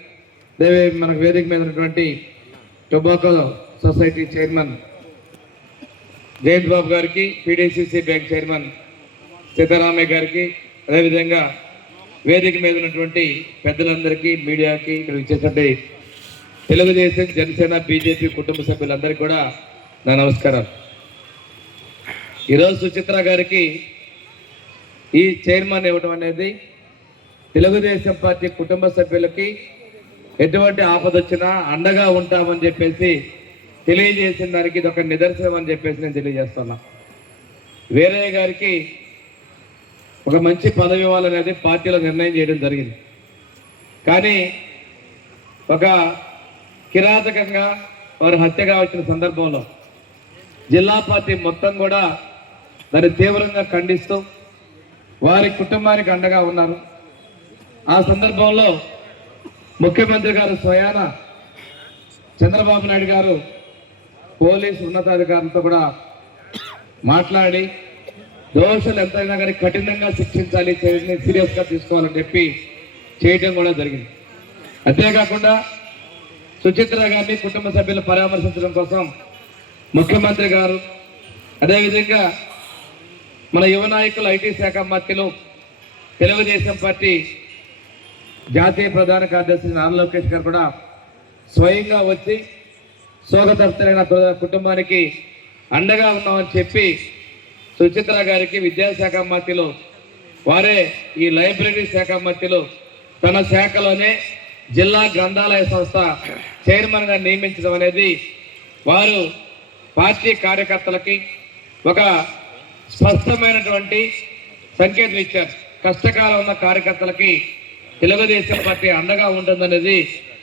అదే మనకు వేదిక మీద ఉన్నటువంటి టొబాకో సొసైటీ చైర్మన్ జయంత్ బాబు గారికి, పీడీసీసీ బ్యాంక్ చైర్మన్ సీతారామయ్య గారికి, అదేవిధంగా వేదిక మీద ఉన్నటువంటి పెద్దలందరికీ, మీడియాకి, ఇక్కడ వచ్చేసరికి తెలుగుదేశం, జనసేన, బీజేపీ కుటుంబ సభ్యులందరికీ కూడా నా నమస్కారం. ఈరోజు సుచిత్ర గారికి ఈ చైర్మన్ ఇవ్వడం అనేది తెలుగుదేశం పార్టీ కుటుంబ సభ్యులకి ఎటువంటి ఆపదొచ్చినా అండగా ఉంటామని చెప్పేసి తెలియజేసిన దానికి ఇది ఒక నిదర్శనం అని చెప్పేసి నేను తెలియజేస్తున్నా. వీరయ్య గారికి ఒక మంచి పదవి ఇవ్వాలనేది పార్టీలో నిర్ణయం చేయడం జరిగింది. కానీ ఒక కిరాతకంగా వారు హత్యగా వచ్చిన సందర్భంలో జిల్లా పార్టీ మొత్తం కూడా దాన్ని తీవ్రంగా ఖండిస్తూ వారి కుటుంబానికి అండగా ఉన్నారు. ఆ సందర్భంలో ముఖ్యమంత్రి గారు స్వయాన చంద్రబాబు నాయుడు గారు పోలీసు ఉన్నతాధికారులతో కూడా మాట్లాడి దోషులు ఎంతైనా కానీ కఠినంగా శిక్షించాలి, సీరియస్గా తీసుకోవాలని చెప్పి చేయడం కూడా జరిగింది. అంతేకాకుండా సుచిత్ర గారిని కుటుంబ సభ్యులు పరామర్శించడం కోసం ముఖ్యమంత్రి గారు, అదేవిధంగా మన యువ నాయకులు ఐటీ శాఖ మంత్రులు, తెలుగుదేశం పార్టీ జాతీయ ప్రధాన కార్యదర్శి నారా లోకేష్ గారు కూడా స్వయంగా వచ్చి శోకతప్తులైన కుటుంబానికి అండగా ఉన్నామని చెప్పి సుచిత్ర గారికి విద్యాశాఖ మంత్రులు వారే ఈ లైబ్రరీ శాఖ మంత్రులు తన శాఖలోనే జిల్లా గ్రంథాలయ సంస్థ చైర్మన్గా నియమించడం అనేది వారు పార్టీ కార్యకర్తలకి ఒక స్పష్టమైనటువంటి సంకేతం ఇచ్చారు. కష్టకాలం ఉన్న కార్యకర్తలకి తెలుగుదేశం పార్టీ అండగా ఉంటుందనేది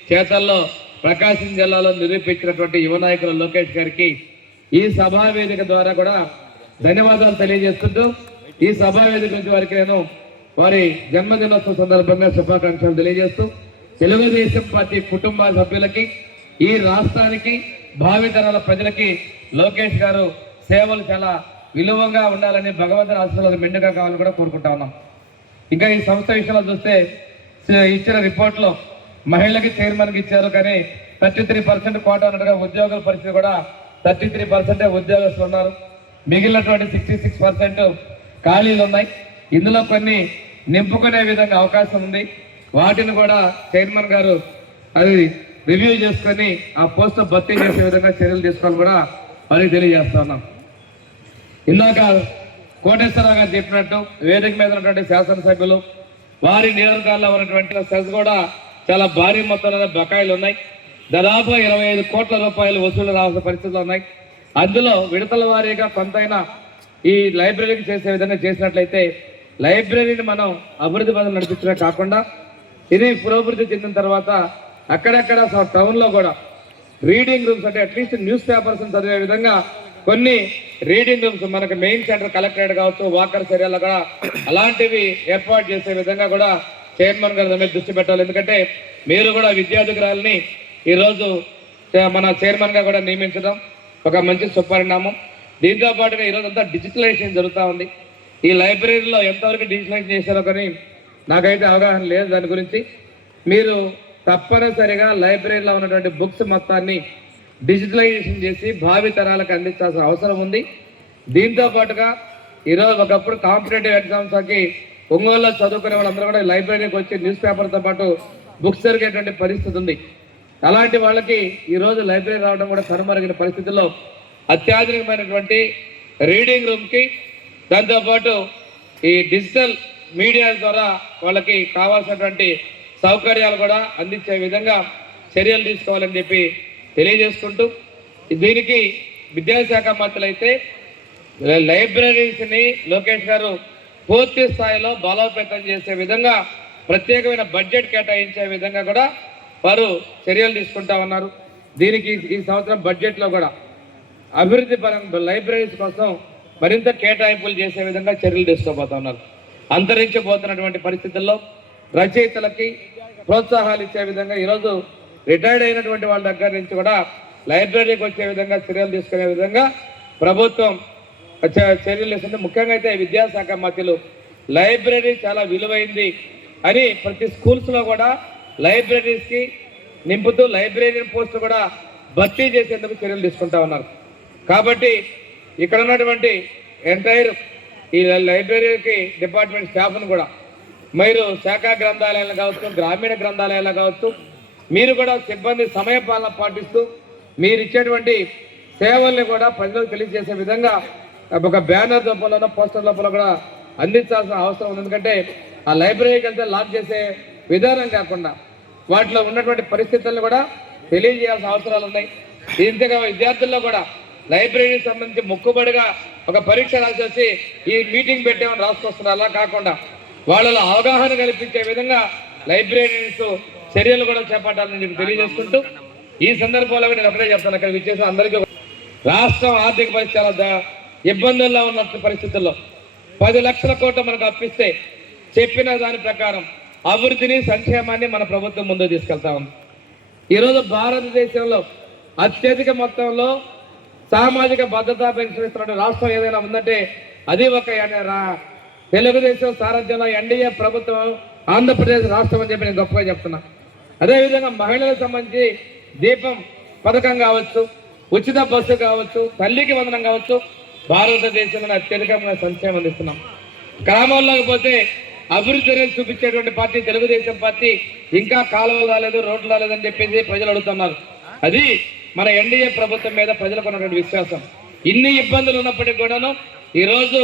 చేతల్లో ప్రకాశం జిల్లాలో నిరూపించినటువంటి యువ నాయకులు లోకేష్ గారికి ఈ సభా వేదిక ద్వారా కూడా ధన్యవాదాలు తెలియజేస్తుంటూ, ఈ సభా వేదిక నుంచి వారికి నేను వారి జన్మదినోత్సవ సందర్భంగా శుభాకాంక్షలు తెలియజేస్తూ, తెలుగుదేశం పార్టీ కుటుంబ సభ్యులకి, ఈ రాష్ట్రానికి, భావితరాల ప్రజలకి లోకేష్ గారు సేవలు చాలా విలువగా ఉండాలని భగవంతుని ఆశీర్వాదాలు మెండుగా కావాలని కూడా కోరుకుంటా ఉన్నాం. ఇంకా ఈ సంస్థ విషయంలో చూస్తే ఇచ్చిన రిపోర్ట్లో మహిళకి చైర్మన్కి ఇచ్చారు, కానీ 33% కోటా ఉన్నట్టుగా ఉద్యోగుల పరిస్థితి కూడా 33% ఉద్యోగస్తులు ఉన్నారు. మిగిలినటువంటి 66% ఖాళీలు ఉన్నాయి. ఇందులో కొన్ని నింపుకునే విధంగా అవకాశం ఉంది. వాటిని కూడా చైర్మన్ గారు అది రివ్యూ చేసుకొని ఆ పోస్ట్ భర్తీ చేసే విధంగా చర్యలు తీసుకోవాలని కూడా వారికి తెలియజేస్తా ఉన్నాం. ఇందాక కోటేశ్వరరావు గారు చెప్పినట్టు వేదిక మీద ఉన్నటువంటి శాసనసభ్యులు వారి నియోజకవర్గాల్లో ఉన్నటువంటి సెస్ కూడా చాలా భారీ మొత్తంలో బకాయిలు ఉన్నాయి. దాదాపు 25 కోట్ల రూపాయలు వసూలు రావాల్సిన పరిస్థితులు ఉన్నాయి. అందులో విడతల వారీగా కొంతైనా ఈ లైబ్రరీకి చేసే విధంగా చేసినట్లయితే లైబ్రరీని మనం అభివృద్ధి పనులు నడిపించడమే కాకుండా ఇది పురోభివృద్ధి చెందిన తర్వాత అక్కడక్కడ టౌన్లో కూడా రీడింగ్ రూమ్స్, అంటే అట్లీస్ట్ న్యూస్ పేపర్స్ చదివే విధంగా కొన్ని రీడింగ్ రూమ్స్ మనకు మెయిన్ సెంటర్ కలెక్టరేట్ కావచ్చు, వాకర్ ఏరియాలో కూడా అలాంటివి ఏర్పాటు చేసే విధంగా కూడా చైర్మన్ గారు మీద దృష్టి పెట్టాలి. ఎందుకంటే మీరు కూడా విద్యాధికారులని ఈరోజు మన చైర్మన్గా కూడా నియమించడం ఒక మంచి సుపరిణామం. దీంతో పాటుగా ఈరోజు అంతా డిజిటలైజేషన్ జరుగుతూ ఉంది. ఈ లైబ్రరీలో ఎంతవరకు డిజిటలైజ్ చేశారో కానీ నాకైతే అవగాహన లేదు దాని గురించి. మీరు తప్పనిసరిగా లైబ్రరీలో ఉన్నటువంటి బుక్స్ మొత్తాన్ని డిజిటలైజేషన్ చేసి భావి తరాలకు అందించాల్సిన అవసరం ఉంది. దీంతో పాటుగా ఈరోజు ఒకప్పుడు కాంపిటేటివ్ ఎగ్జామ్స్కి ఒంగోలులో చదువుకునే వాళ్ళందరూ కూడా లైబ్రరీకి వచ్చి న్యూస్ పేపర్తో పాటు బుక్స్ దొరికేటువంటి పరిస్థితి ఉంది. అలాంటి వాళ్ళకి ఈరోజు లైబ్రరీ రావడం కూడా కనుమరుగిన పరిస్థితుల్లో అత్యాధునికమైనటువంటి రీడింగ్ రూమ్కి దాంతోపాటు ఈ డిజిటల్ మీడియా ద్వారా వాళ్ళకి కావాల్సినటువంటి సౌకర్యాలు కూడా అందించే విధంగా చర్యలు తీసుకోవాలని చెప్పి తెలియజేసుకుంటూ, దీనికి విద్యాశాఖ మంత్రులు అయితే లైబ్రరీస్ని లోకేష్ గారు పూర్తి స్థాయిలో బలోపేతం చేసే విధంగా ప్రత్యేకమైన బడ్జెట్ కేటాయించే విధంగా కూడా వారు చర్యలు తీసుకుంటా ఉన్నారు. దీనికి ఈ సంవత్సరం బడ్జెట్లో కూడా అభివృద్ధి పరంగా లైబ్రరీస్ కోసం మరింత కేటాయింపులు చేసే విధంగా చర్యలు తీసుకోబోతా ఉన్నారు. అంతరించిపోతున్నటువంటి పరిస్థితుల్లో రచయితలకి ప్రోత్సాహాలు ఇచ్చే విధంగా ఈరోజు రిటైర్డ్ అయినటువంటి వాళ్ళ దగ్గర నుంచి కూడా లైబ్రరీకి వచ్చే విధంగా చర్యలు తీసుకునే విధంగా ప్రభుత్వం చర్యలు ఇస్తుంది. ముఖ్యంగా అయితే విద్యాశాఖ మంత్రులు లైబ్రరీ చాలా విలువైంది అని ప్రతి స్కూల్స్లో కూడా లైబ్రరీస్కి నింపుతూ లైబ్రరీన్ పోస్ట్ కూడా భర్తీ చేసేందుకు చర్యలు తీసుకుంటా ఉన్నారు. కాబట్టి ఇక్కడ ఉన్నటువంటి ఎంటైర్ ఈ లైబ్రరీకి డిపార్ట్మెంట్ స్టాఫ్ను కూడా మీరు శాఖా గ్రంథాలయాలు కావచ్చు, గ్రామీణ గ్రంథాలయాలు కావచ్చు, మీరు కూడా సిబ్బంది సమయపాలన పాటిస్తూ మీరు ఇచ్చేటువంటి సేవల్ని కూడా ప్రజలకు తెలియజేసే విధంగా ఒక బ్యానర్ రూపంలోనో పోస్టర్ రూపంలో కూడా అందించాల్సిన అవసరం ఉంది. ఎందుకంటే ఆ లైబ్రరీకి వెళ్తే లాక్ చేసే విధానం కాకుండా వాటిలో ఉన్నటువంటి పరిస్థితులను కూడా తెలియజేయాల్సిన అవసరాలు ఉన్నాయి. ఇంతగా విద్యార్థుల్లో కూడా లైబ్రరీకి సంబంధించి మొక్కుబడిగా ఒక పరీక్ష రాసి వచ్చి ఈ మీటింగ్ పెట్టామని రాసుకొస్తున్నారు. అలా కాకుండా వాళ్ళలో అవగాహన కల్పించే విధంగా లైబ్రరీస్ చర్యలు కూడా చేపట్టాలని చెప్పి తెలియజేసుకుంటూ, ఈ సందర్భంలో నేను ఒకటే చెప్తాను, అక్కడ విచ్చేసి అందరికీ రాష్ట్రం ఆర్థిక పరిస్థితి చాలా ఇబ్బందుల్లో ఉన్న పరిస్థితుల్లో 10 లక్షల కోట్లు మనకు అప్పిస్తే చెప్పిన దాని ప్రకారం అభివృద్ధిని సంక్షేమాన్ని మన ప్రభుత్వం ముందుకు తీసుకెళ్తా ఉంది. ఈరోజు భారతదేశంలో అత్యధిక మొత్తంలో సామాజిక భద్రతా పెన్షన్ ఇస్తున్న రాష్ట్రం ఏదైనా ఉందంటే అది ఒక తెలుగుదేశం సారథ్యంలో ఎన్డీఏ ప్రభుత్వం ఆంధ్రప్రదేశ్ రాష్ట్రం అని చెప్పి నేను గొప్పగా చెప్తున్నా. అదేవిధంగా మహిళలకు సంబంధించి దీపం పథకం కావచ్చు, ఉచిత బస్సు కావచ్చు, తల్లికి వందనం కావచ్చు, భారతదేశంలో అత్యధికంగా సంక్షేమం అందిస్తున్నాం. గ్రామాల్లోకి పోతే అభివృద్ధి చర్యలు చూపించేటువంటి పార్టీ తెలుగుదేశం పార్టీ. ఇంకా కాలువలు రాలేదు, రోడ్లు రాలేదని చెప్పేసి ప్రజలు అడుగుతున్నారు. అది మన ఎన్డీఏ ప్రభుత్వం మీద ప్రజలకు ఉన్నటువంటి విశ్వాసం. ఇన్ని ఇబ్బందులు ఉన్నప్పటికీ కూడాను ఈరోజు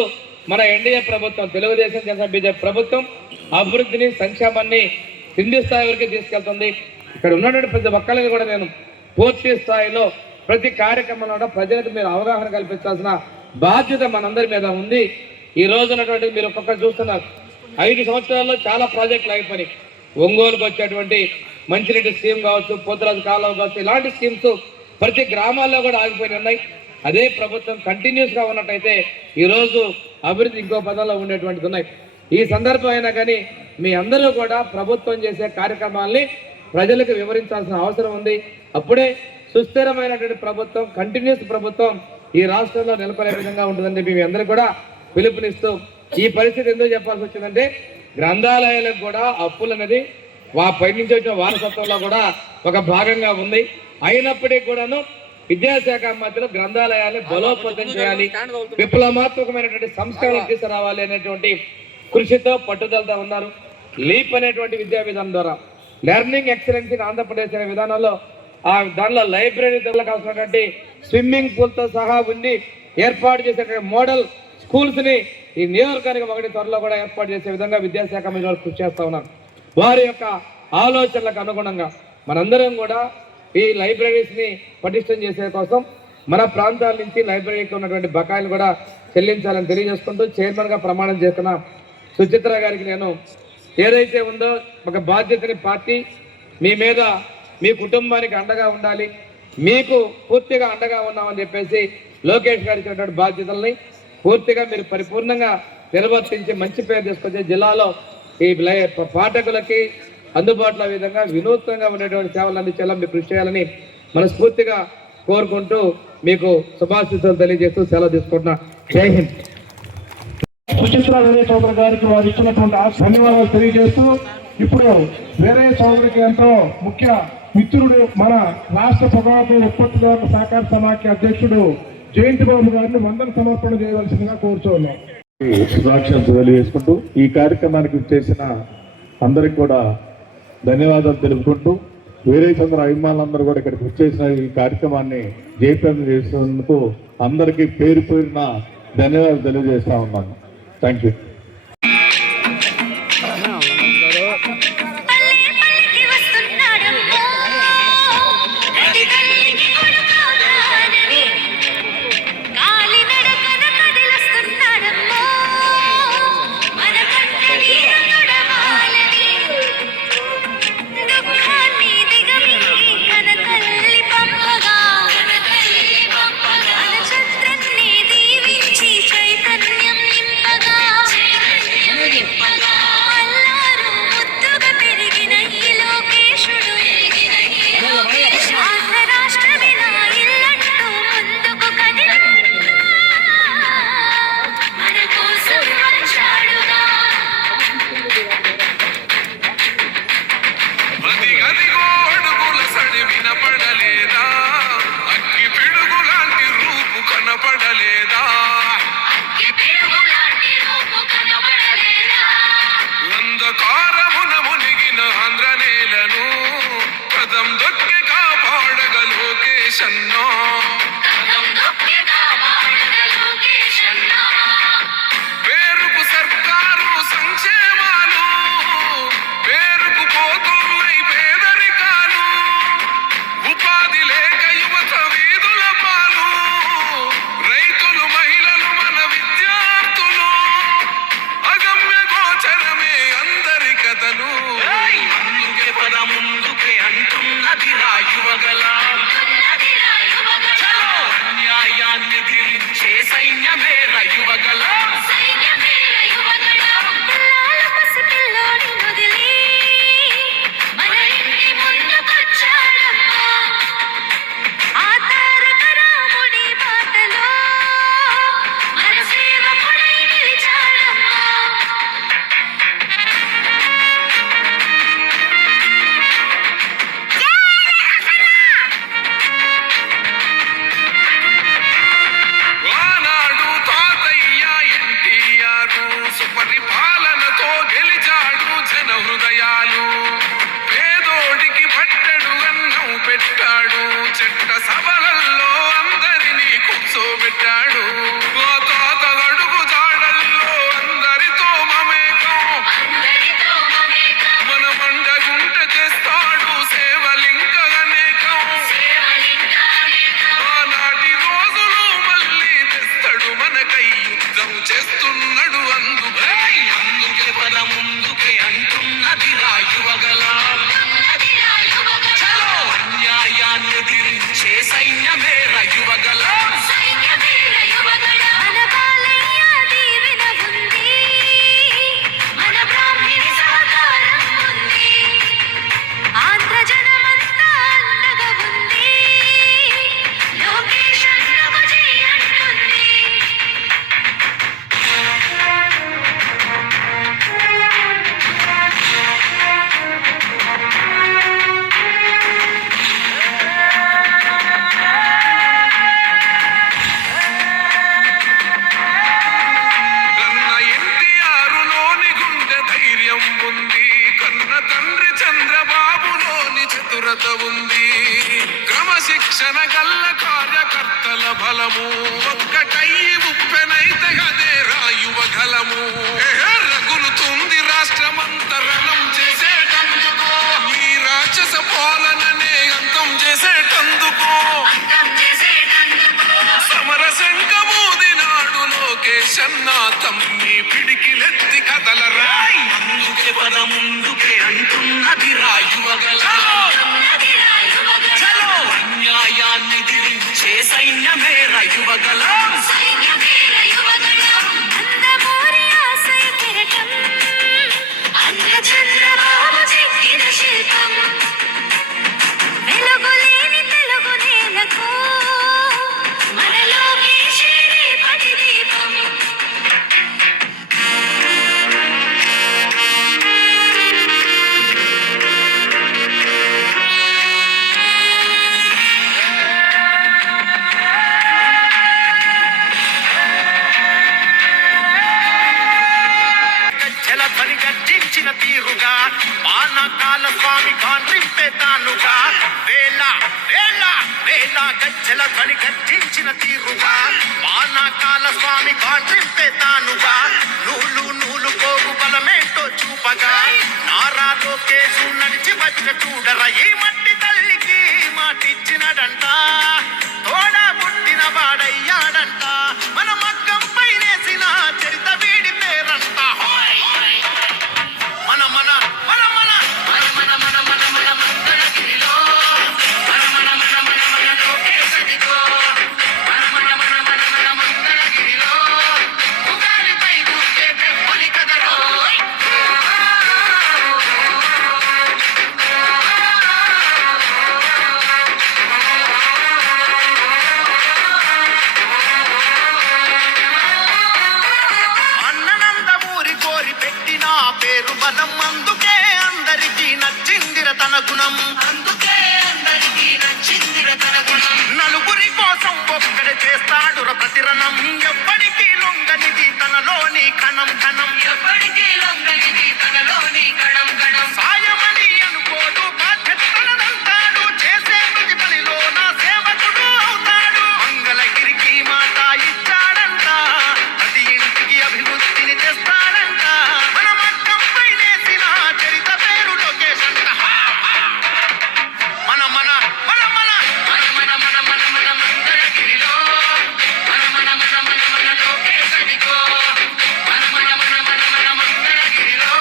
మన ఎన్డీఏ ప్రభుత్వం, తెలుగుదేశం జనసేన బీజేపీ ప్రభుత్వం అభివృద్ధిని, సంక్షేమాన్ని కింది స్థాయి వరకు తీసుకెళ్తుంది. ఇక్కడ ఉన్నటువంటి ప్రతి ఒక్కరికి కూడా నేను పూర్తి స్థాయిలో ప్రతి కార్యక్రమంలో కూడా ప్రజలకు మీరు అవగాహన కల్పించాల్సిన బాధ్యత మనందరి మీద ఉంది. ఈ రోజు ఉన్నటువంటి మీరు ఒక్కొక్కరు చూస్తున్నారు, 5 సంవత్సరాల్లో చాలా ప్రాజెక్టులు అయిపోయి. ఒంగోలుకు వచ్చేటువంటి మంచినీటి స్కీమ్ కావచ్చు, పోతురాజు కాలువ కావచ్చు, ఇలాంటి స్కీమ్స్ ప్రతి గ్రామాల్లో కూడా ఆగిపోయి ఉన్నాయి. అదే ప్రభుత్వం కంటిన్యూస్గా ఉన్నట్టయితే ఈరోజు అభివృద్ధి ఇంకో పదంలో ఉండేటువంటిది ఉన్నాయి. ఈ సందర్భం అయినా కానీ మీ అందరూ కూడా ప్రభుత్వం చేసే కార్యక్రమాల్ని ప్రజలకు వివరించాల్సిన అవసరం ఉంది. అప్పుడే సుస్థిరమైనటువంటి ప్రభుత్వం, కంటిన్యూస్ ప్రభుత్వం ఈ రాష్ట్రంలో నెలకొనే విధంగా ఉంటుందని మీ అందరూ కూడా పిలుపునిస్తూ, ఈ పరిస్థితి ఎందుకు చెప్పాల్సి వచ్చిందంటే గ్రంథాలయాలకు కూడా అప్పులు అనేది పై నుంచి వచ్చిన వారసత్వంలో కూడా ఒక భాగంగా ఉంది. అయినప్పటికీ కూడాను విద్యాశాఖ మధ్యలో గ్రంథాలయాన్ని బలోపేతం చేయాలి, విప్లవాత్మకమైనటువంటి సంస్కరణలు తీసుకురావాలి అనేటువంటి కృషితో పట్టుదలతో ఉన్నారు. లీప్ అనేటువంటి విద్యా విధానం ద్వారా లెర్నింగ్ ఎక్సలెన్స్ ఇన్ ఆంధ్రప్రదేశ్ అనే విధానంలో దానిలో లైబ్రరీ కావాల్సినటువంటి స్విమ్మింగ్ పూల్తో సహా ఉండి ఏర్పాటు చేసేటువంటి మోడల్ స్కూల్స్ని ఈ నియోజకవర్గానికి ఒకటి త్వరలో కూడా ఏర్పాటు చేసే విధంగా విద్యాశాఖ మీద కృషి చేస్తూ ఉన్నారు. వారి యొక్క ఆలోచనలకు అనుగుణంగా మనందరం కూడా ఈ లైబ్రరీస్ని పటిష్టం చేసే కోసం మన ప్రాంతాల నుంచి లైబ్రరీకి ఉన్నటువంటి బకాయిలు కూడా చెల్లించాలని తెలియజేసుకుంటూ చైర్మన్గా ప్రమాణం చేస్తున్న సుచిత్ర గారికి నేను ఏదైతే ఉందో ఒక బాధ్యతని పార్టీ మీ మీద, మీ కుటుంబానికి అండగా ఉండాలి, మీకు పూర్తిగా అండగా ఉన్నామని చెప్పేసి లోకేష్ గారు ఇచ్చినటువంటి బాధ్యతల్ని పూర్తిగా మీరు పరిపూర్ణంగా నిర్వర్తించి మంచి పేరు తీసుకొచ్చే జిల్లాలో ఈ పాఠకులకి అందుబాటులో విధంగా వినూత్నంగా ఉండేటువంటి సేవలు అందించేలా మీరు కృషి చేయాలని మనస్ఫూర్తిగా కోరుకుంటూ మీకు శుభాశీస్సులు తెలియజేస్తూ సెలవు తీసుకుంటున్నా. జై హింద్. సుచిత్ర వీరయ్య చౌదరి గారికి వారు ఇచ్చినటువంటి ధన్యవాదాలు తెలియజేస్తూ, ఇప్పుడు వీరయ్య చౌదరికి ఎంతో ముఖ్య మిత్రుడు, మన రాష్ట్ర పొగాకు ఉత్పత్తిదారుల సహకార సమాఖ్య అధ్యక్షుడు జయంతి బాబు గారిని వందన సమర్పణ చేయవలసిందిగా కోరుచున్నాం. శుభాకాంక్షలు తెలియజేసుకుంటూ ఈ కార్యక్రమానికి చేసిన అందరికి కూడా ధన్యవాదాలు తెలుపుకుంటూ, వీరయ్య చంద్ర అభిమానులందరూ కూడా ఇక్కడికి వచ్చేసిన ఈ కార్యక్రమాన్ని జయప్రదం చేసినందుకు అందరికీ పేరు పేరున ధన్యవాదాలు తెలియజేస్తా ఉన్నాను. Thank you. అంధకారమున మునిగిన ఆంధ్రనేలను పదం దొక్కి కాపాడగ లోకేశన్నో. పేరుకు సర్కారు సంక్షేమాలు, పేరుకు పోతున్నాయి పేదరికాలు, ఉపాధి లేక యువత వీధుల పాలు, రైతులు మహిళలు మన విద్యార్థులు, అగమ్య గోచరమే అందరి కథలు. అందుకే పద ముందుకే అంటున్నది యువగల. పెట్టాడు ఓ తాత అడుగు జాడల్లో అందరితో మమేకం మన మండగుంట చేస్తాడు సేవలింక అనేకం ఆనాటి రోజులు మళ్ళీ తెస్తాడు మనకై యుద్ధం చేస్తున్నాడు అందుకే పద ముందుకే అంటున్నది రాయువగల అన్యాయాన్ని ఎదిరించే సైన్యమే రయువగల ఉంది క్రమశిక్షణ గల్ల కార్యకర్తల బలము ఒక్కటయ్యి ఉప్పెనైతే గదే రాయువగలము రగులుతుంది రాష్ట్రమంతరణం చేసేటందుకో ఈ రాక్షస పాలననే అంతం చేసేటందుకో సమర శంఖమూదినాడు లోకేశన్న తమ్మి పిడికిలెత్తి కదలరాయ్ అందుకే పద ముందుకే అంటున్నది రాయువగల అన్యాయాన్ని ఎదిరించే సైన్యమే రయువగల తీరుగా పానకాల స్వామి కాంట్రింపే తానుగా వేల వేల వేల గజ్జల ధ్వని గర్జించిన తీరుగా పానకాల స్వామి కాంట్రింపే తానుగా నూలు నూలు పోగు బలమేంటో చూపగా నారా లోకేశు నడిచి వచ్చ చూడరా ఈ మట్టి తల్లికి మాటిచ్చినడంట తోడా పుట్టిన వాడయ్యాడంట మన మగ్గం పైనేసిన చరిత వీడి పేరంట మన మన మన మన మన మన మన మన మన మంగళగిరిలో మన మన మన మన మన లోకేశదిగో మన మన మన మన మన మంగళగిరిలో ఉగాలిపై దూకే పెంపులి కదరో అన్ననందమూరి కోరి పెట్టిన పేరు బలం అందుకే అందరికీ నచ్చిందిర తన గుణం అందుకే అందరికీ నచ్చిందిర తన గుణం నలుగురి కోసం ఒక్కడే చేస్తాడు ప్రతిరణం ఎవ్వడికి లొంగనిది తనలోని కణం కణం ఎవ్వడికి లొంగనిది తనలోని కణం కణం సాయమని అనుకోడు బాధ్యత తనదంటాడు చేసే ప్రతి పనిలో నా సేవకుడు అవుతాడు మంగళగిరికి మాట ఇచ్చాడంట ప్రతి ఇంటికి అభివృద్ధిని తెస్తాడంట మన మట్టం పైనేసిన చరిత పేరు లోకేశంట మన మన మన మన మన మన మన మన మన మంగళగిరిలో మన మన మన మన మన లోకేశదిగో మన మన మన మన మన మంగళగిరిలో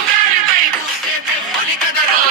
ఉగాలిపై దూకే పెంపులి కదరో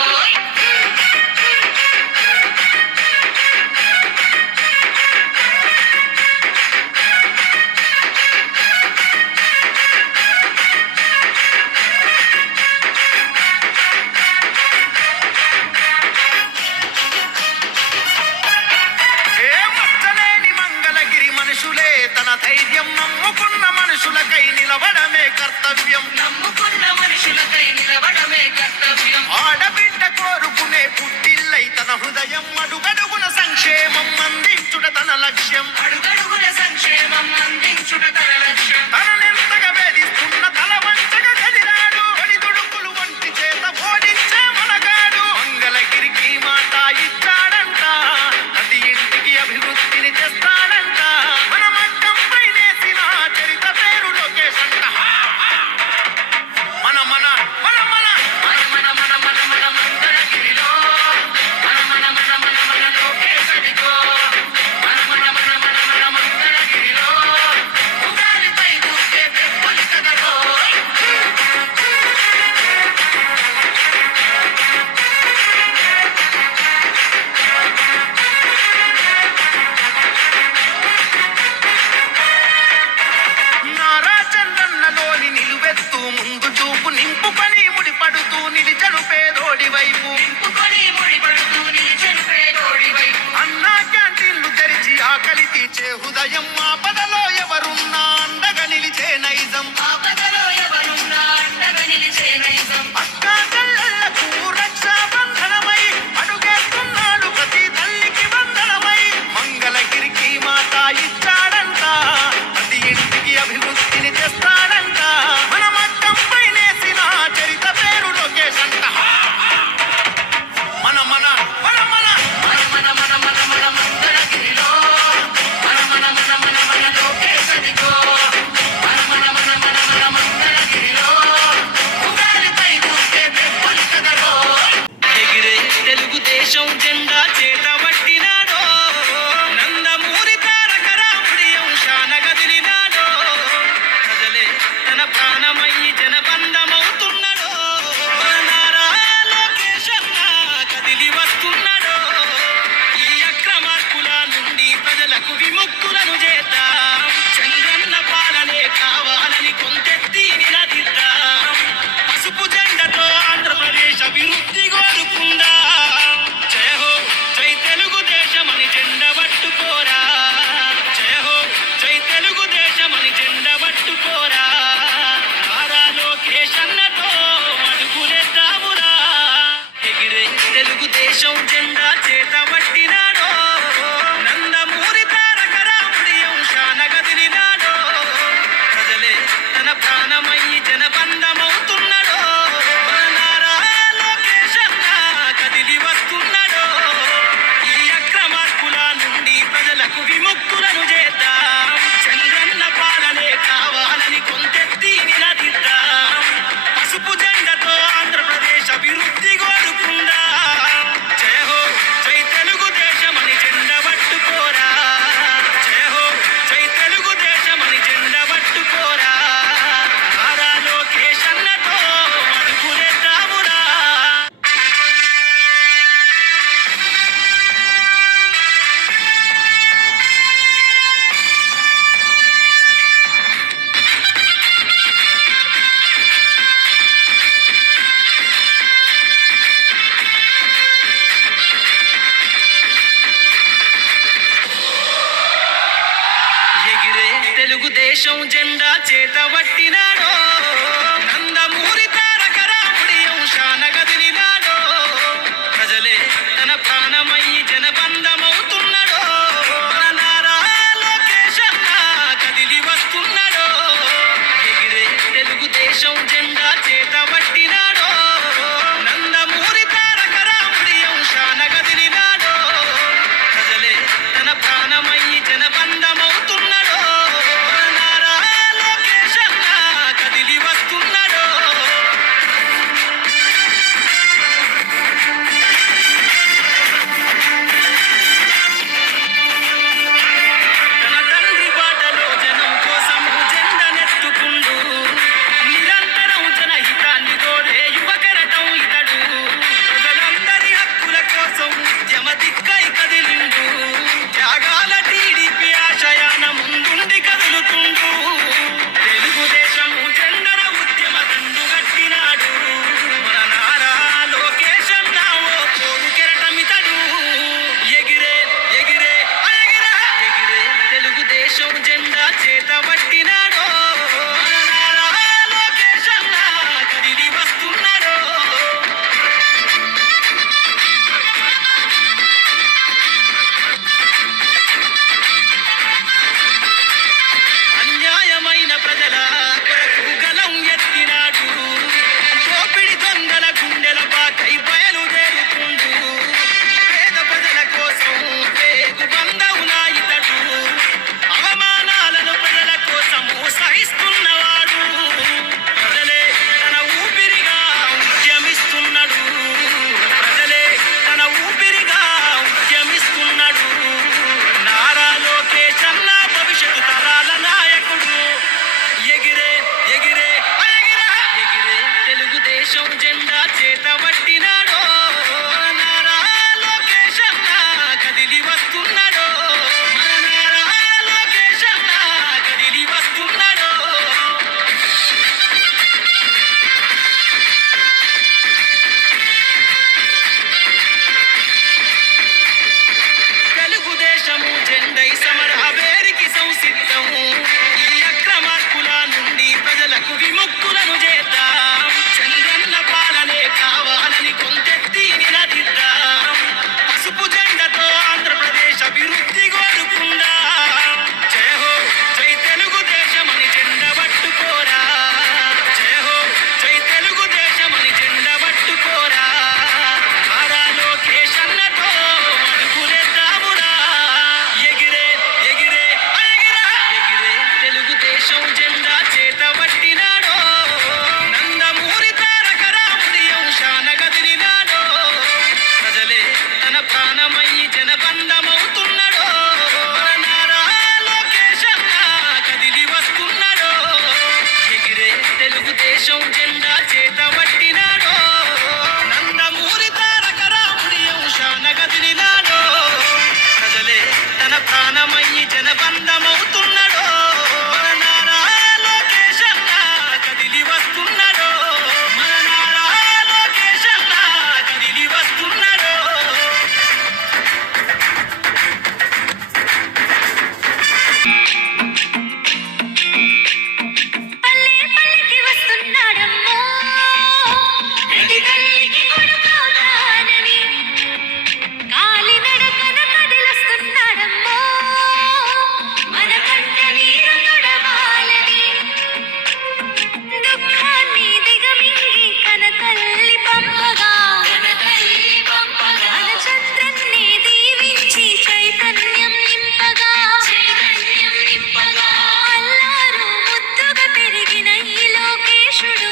ఏ మచ్చలేని మంగళగిరి మనుషులే తన ధైర్యం నమ్ముకున్న మనుషులకై నిలవడమే కర్తవ్యం నమ్ముకున్న మనుషులకై నిలవడమే కర్తవ్యం ఆడబిడ్డ కోరుకునే పుట్టిల్లై తన హృదయం అడుగడుగున సంక్షేమం అందించుట తన లక్ష్యం అడుగడుగున సంక్షేమం అందించుట తన లక్ష్యం తననెంతగా వేధిస్తున్న తల వంచగా కదిలాడు ఒడిదుడుకులు వంటి చేత ఓడించే మనగాడు మంగళగిరికి మాట ఇచ్చాడంట ప్రతి ఇంటికి అభివృద్ధిని తెస్తాడంట తీర్చే హృదయం ఆపదలో ఎవరున్నా అండగా నిలిచే నైజం అక్కా చెల్లెళ్లకు రక్షాబంధనమై అడుగేస్తున్నాడు ప్రతి తల్లికి వందనమై మంగళగిరికి మాట ఇచ్చాడంట ప్రతి ఇంటికి అభివృద్ధిని తెస్తాడంట మన మట్టంపై నేసిన చరిత పేరు లోకేష్ అంట మన మన మన మన మన మన మన మన మన మంగళగిరిలో మన మన మన మన మన లోకేష్ అదిగో మన మన మన మన మన మంగళగిరిలో ఉగాదిపై కూర్చే పెప్పులు కదరో ఎగిరే తెలుగుదేశం జెండా చేత పట్టినాడో నందమూరి తారక రాముడి అంశాన కదిలినాడో ప్రజలే తన ప్రాణమయ్యి జనబంధమవుతున్నాడో నారా లోకేష్ అన్న కదిలి వస్తున్నాడో ఈ అక్రమార్కుల నుండి ప్రజలకు విముక్తులను చేద్దాం చంద్రన్న పాలనే కావాలని కొంతెత్తి నిలదీద్దాం పసుపు జెండతో ఆంధ్రప్రదేశ్ అభివృద్ధి కోరుకుందాం జయ హో జై తెలుగుదేశమని జెండ పట్టుకోరా జయ హో జై తెలుగుదేశమని జెండ పట్టుకోరా నారా లోకేష్ అన్నతో అడుగులేద్దామురా ఎగిరే తెలుగుదేశం జెండా చేత పట్టినాడో నందమూరి తారక రాముడి అంశాన కదిలినాడో ప్రజలే తన ప్రాణమయ్యి జనబంధమవుతున్నాడో నారా లోకేష్ అన్న కదిలి వస్తున్నాడో ఈ అక్రమార్కుల నుండి ప్రజలకు విముక్తులను చేద్దాం చంద్రన్న పాలనే కావాలని కొంతెత్తి నిలదీద్దాం పసుపు జెండతో ఆంధ్రప్రదేశ్ అభివృద్ధి కోరుకుందాం జయ హో జై తెలుగుదేశమని జెండ పట్టుకోరా జయ హో జై తెలుగుదేశమని జెండ పట్టుకోరా నారా లోకేష్ అన్నతో అడుగులేద్దామురా ఎగిరే తెలుగుదేశం జెండా చేత పట్టినాడో నందమూరి తారక రాముడి అంశాన కదిలినాడో ప్రజలే తన ప్రాణమయ్యి జనబంధమవుతున్నాడో నారా లోకేష్ అన్న కదిలి వస్తున్నాడో ఎగిరే తెలుగుదేశం జెండా చేత పట్టినాడో నందమూరి తారక రాముడి అంశాన కదిలినాడో ప్రజలే తన ప్రాణమయ్యి జనబంధమవుతున్నాడో నారా లోకేష్ అన్న కదిలి వస్తున్నాడో తన తండ్రి బాటలో జనం కోసం జెండనెత్తుకుండు నిరంతరం జనహితాన్ని కోరే యువకరటం ఇతడు ప్రజలందరి హక్కుల కోసం ఉద్యమ దిక్కై కదిలిండు త్యాగాల టీడీపీ ఆశయ జనబంధమవుతున్నాడో మన నారా లోకేష్ అన్న కదిలి వస్తున్నాడో మన నారా లోకేష్ అన్న కదిలి వస్తున్నాడో పల్లె పల్లెకి వస్తున్నాడమ్మో రెడ్డి గల్లికి కొడుకవుతానని కాలినడకన కదిలొస్తున్నాడమ్మో మన కంట నీరు తొడవాలని దుఃఖాన్ని దిగమింగి కన తల్లి పంపగా మన చంద్రన్ని దీవించి చైతన్యం నింపగా అల్లారు ముద్దుగా పెరిగిన ఈ లోకేశుడు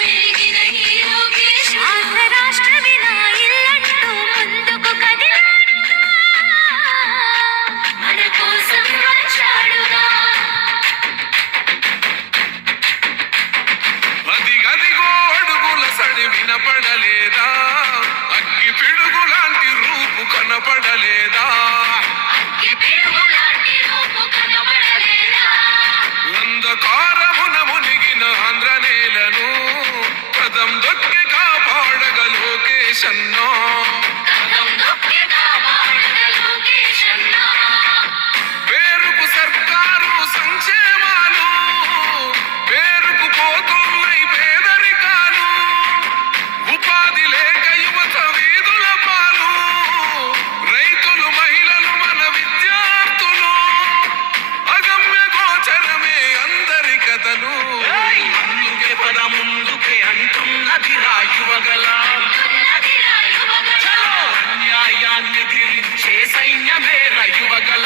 ఆంధ్ర రాష్ట్ర వినా ఇల్లంటూ ముందుకు కదిలాడుగా మన కోసం వచ్చాడుగా అదిగదిగో అడుగుల సడి వినపడలేదా అగ్గి పిడుగు లాంటి రూపు కనపడలేదా అంధకారమున మునిగిన ఆంధ్ర నేలను పదం దొక్కి కాపాడగ లోకేశన్నా పేరుకు సర్కారు సంక్షేమాలు పేరుకు పోతున్నాయి పేదరికాలు ఉపాధి లేక యువత వీధుల పాలు రైతులు మహిళలు మన విద్యార్థులు అగమ్య గోచరమే అందరి కథలు అందుకే పద ముందుకే అంటున్నది రాయువగల చలో అన్యాయాన్ని దిరించే సైన్యమే రయువగల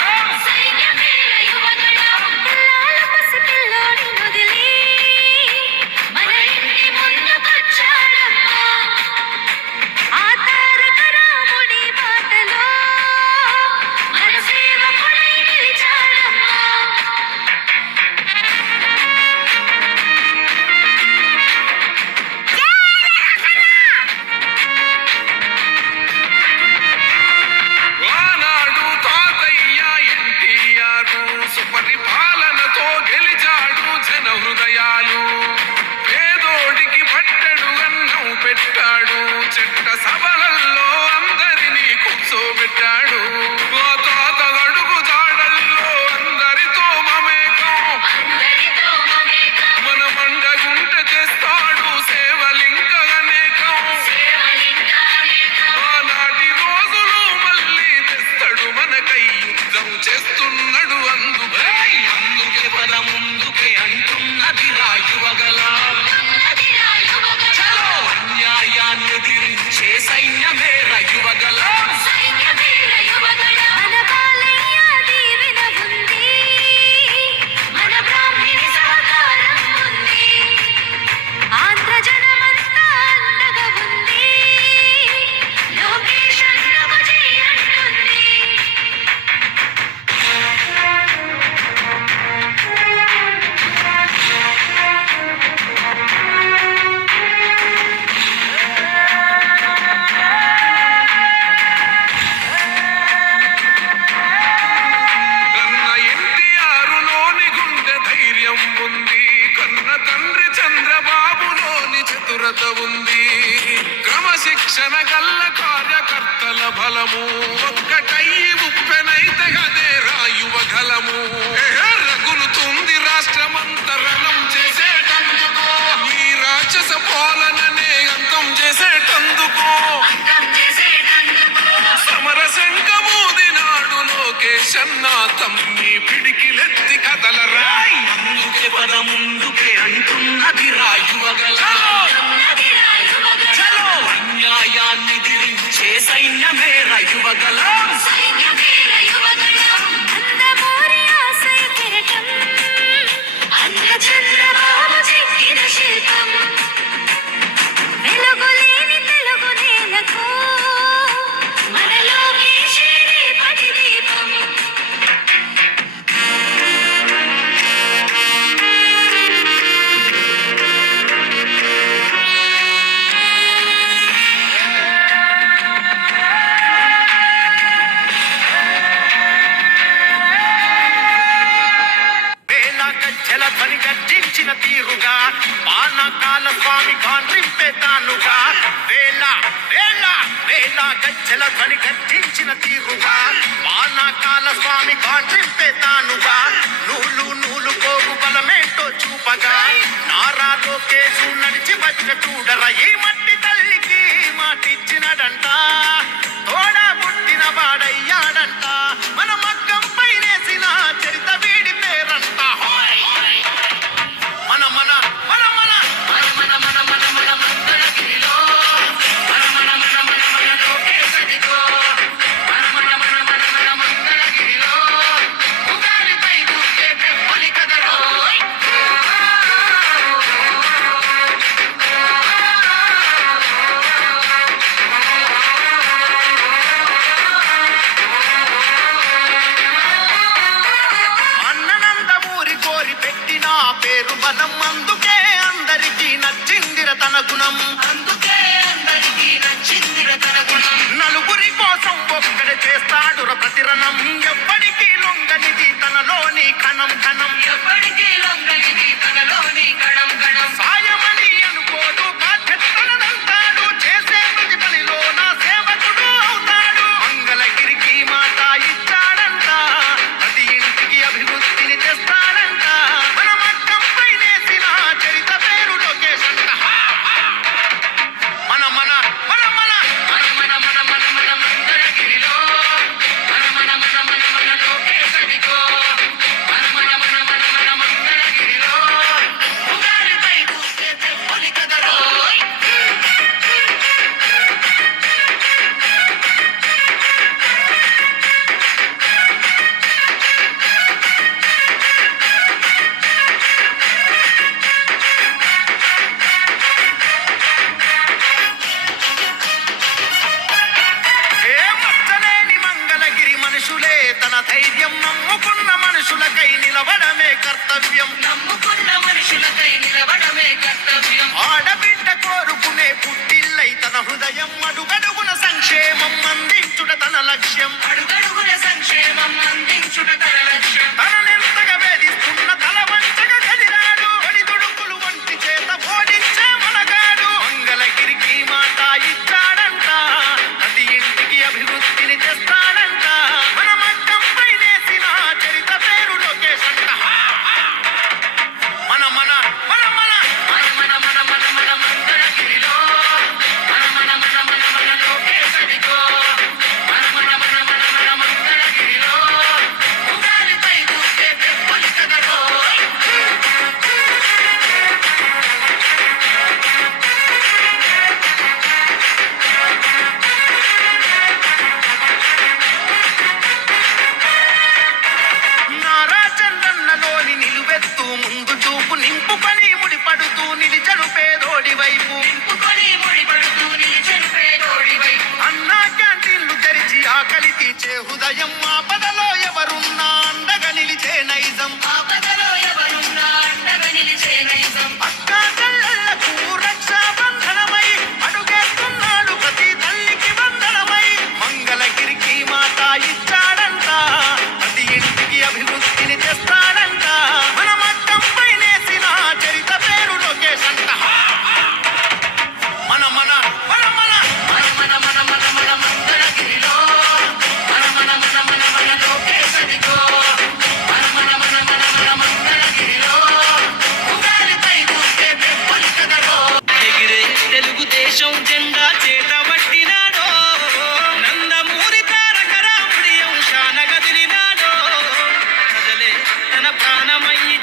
పిల్లాల పసిపిల్లోని వదిలి మన ఇంటి ముందుకొచ్చాడమ్మా ఆ తారక రాముడి బాటలో మన సేవకుడై నిలిచాడమ్మా ఆనాడు తాతయ్య ఎన్టీఆర్ సుపరిపాలనతో గెలిచాడు జన హృదయాలు పేదోడికి పట్టడు అన్నం పెట్టాడు చెట్ట సభలల్లో అందరినీ కూర్చోబెట్టాడు ఆ తాత అడుగు జాడల్లో అందరితో మమేకం మన మండగుంట చేస్తాడు సేవలింక అనేకం ఆనాటి రోజులు మళ్ళీ తెస్తాడు మనకై యుద్ధం చేస్తున్నాడు అందుకే పద ముందుకే అంటున్నది రాయువగల చలో అన్యాయాన్ని దిరించే సైన్యమే రయువగల మన బాలయ్య దీవెన ఉంది మన బ్రాహ్మణి సహకారం ఉంది ఆంధ్ర జనమంతా అండగా ఉంది లోకేష్ అన్నకు చెయ్యంటుంది కన్న ఎన్టీఆర్ లోని గుండె ధైర్యం ఉంది కన్న తండ్రి చంద్రబాబులోని చతురత ఉంది క్రమశిక్షణ గల్ల కార్యకర్తల బలము ఒక్కటయ్యి ఉప్పెనైతే అదే రాయువగలము రగులుతుంది రాష్ట్రమంతరణం చేసేటందుకు ఈ రాక్షస పాలననే అంతం చేసేటందుకు సమర శంఖమూదినాడు లోకేశన్న తమ్మి పిడికిలెత్తి కదలరాయ్ అందుకే పద ముందుకే అంటున్నది రాయువగల చలో అన్యాయాన్ని దిరించే సైన్యమే రయువగల అందమూరి ఆశయ కిరటం అన్న చంద్రబాబు చెక్కిన శిల్పం వెలుగులేని తెలుగు నేలకు మన లోకేశే రేపటి దీపం త్రింపే తానుగా నూలు నూలు పోగు బలమేంటో చూపగా నారా లోకేశు నడిచి వచ్చ చూడర ఈ మట్టి తల్లికి మాటిచ్చినడంట తోడా పుట్టిన వాడయ్యాడంట మన మగ్గం పైనేసిన చరిత వీడి పేరంట మన మన మన మన మన మన మన మన మన మంగళగిరిలో మన మన మన మన మన లోకేశదిగో మన మన మన మన మన మంగళగిరిలో ఉగాదిపై దూకే పెప్పలి కదరో అన్ననంద ఊరి కోరి పెట్టిన పేరు బలం అందుకే అందరికీ నచ్చిందిర తన గుణం అందుకే అందరికీ నచ్చిందిర తన గుణం నలుగురి కోసం ఒక్కడే చేస్తాడుర ప్రతిరణం ఎవ్వడికి లొంగనిది తనలోని కణం కణం ఎవ్వడికి లొంగనిది తనలోని కణం కణం సాయమని అనుకోడు బాధ్యతనంటాడు చేసే ప్రతి పనిలో నా సేవకుడు అవుతాడు మంగళగిరికి మాట ఇచ్చాడంట ప్రతి ఇంటికి అభివృద్ధిని తెస్తాడంట మన మగ్గం పైనేసిన చరిత పేరు లోకేశ్ అంట మన మన మన మన మన మన మన మన మన మంగళగిరిలో మన మన మన మన మన లోకేశదిగో మన మన మన మన మన మంగళగిరిలో ఉగాదిపై దూకే పెప్పలి కదరో ఏ మచ్చలేని మంగళగిరి మనుషులే తన ధైర్యం నమ్ముకున్న మనుషులకై నిలవడమే కర్తవ్యం నమ్ముకున్న మనుషులకై నిలవడమే కర్తవ్యం ఆడబిడ్డ కోరుకునే పుట్టిల్లై తన హృదయం అడుగడుగున సంక్షేమం అందించుట తన లక్ష్యం అడుగడుగున సంక్షేమం అందించుట తన లక్ష్యం తననెంతగా వేధిస్తున్న తల వంచగా గదిరాడు ఒడిదుడుకులు వంటి చేత ఓడించే మనగాడు మంగళగిరికి మాట ఇచ్చాడంట ప్రతి ఇంటికి అభివృద్ధిని తెస్తాడంట మన మగ్గం పైనేసిన చరిత పేరు లోకేశ్ అంట మన మన మన మన మన మన మన మన మన మంగళగిరిలో మన మన మన మన మన లోకేశదిగో మన మన మన మన మన మంగళగిరిలో ఉగాదిపై దూకే పెప్పలి కదరో నారా చందన్నలోని నిలువెత్తు ముందు చూపు నింపుకొని ముడిపడుతూ నిలిచడు పేదోడి వైపు అన్నా క్యాంటీన్లు తెరిచి ఆకలి తీర్చే హృదయం ఆపదలో ఎవరున్నా అండగా నిలిచే నైజం అక్కా చెల్లెళ్లకు రక్షాబంధనమై అడుగేస్తున్నాడు ప్రతి తల్లికి వందనమై మంగళగిరికి మాట ఇచ్చాడంట ప్రతి ఇంటికి అభివృద్ధిని తెస్తాడంట మన మగ్గం పైనేసిన చరిత పేరు లోకేశ్ అంట మన మన మన మన మన మన మన మన మన మంగళగిరిలో మన మన మన మన మన లోకేశదిగో మన మన మన మన మన మంగళగిరిలో ఉగాదిపై దూకే పెప్పలి కదరో ఎగిరే తెలుగుదేశం జెండా చేత పట్టినాడో నందమూరి తారక రాముడి అంశాన గదిలినాడో ప్రజలే తన ప్రాణమయ్యి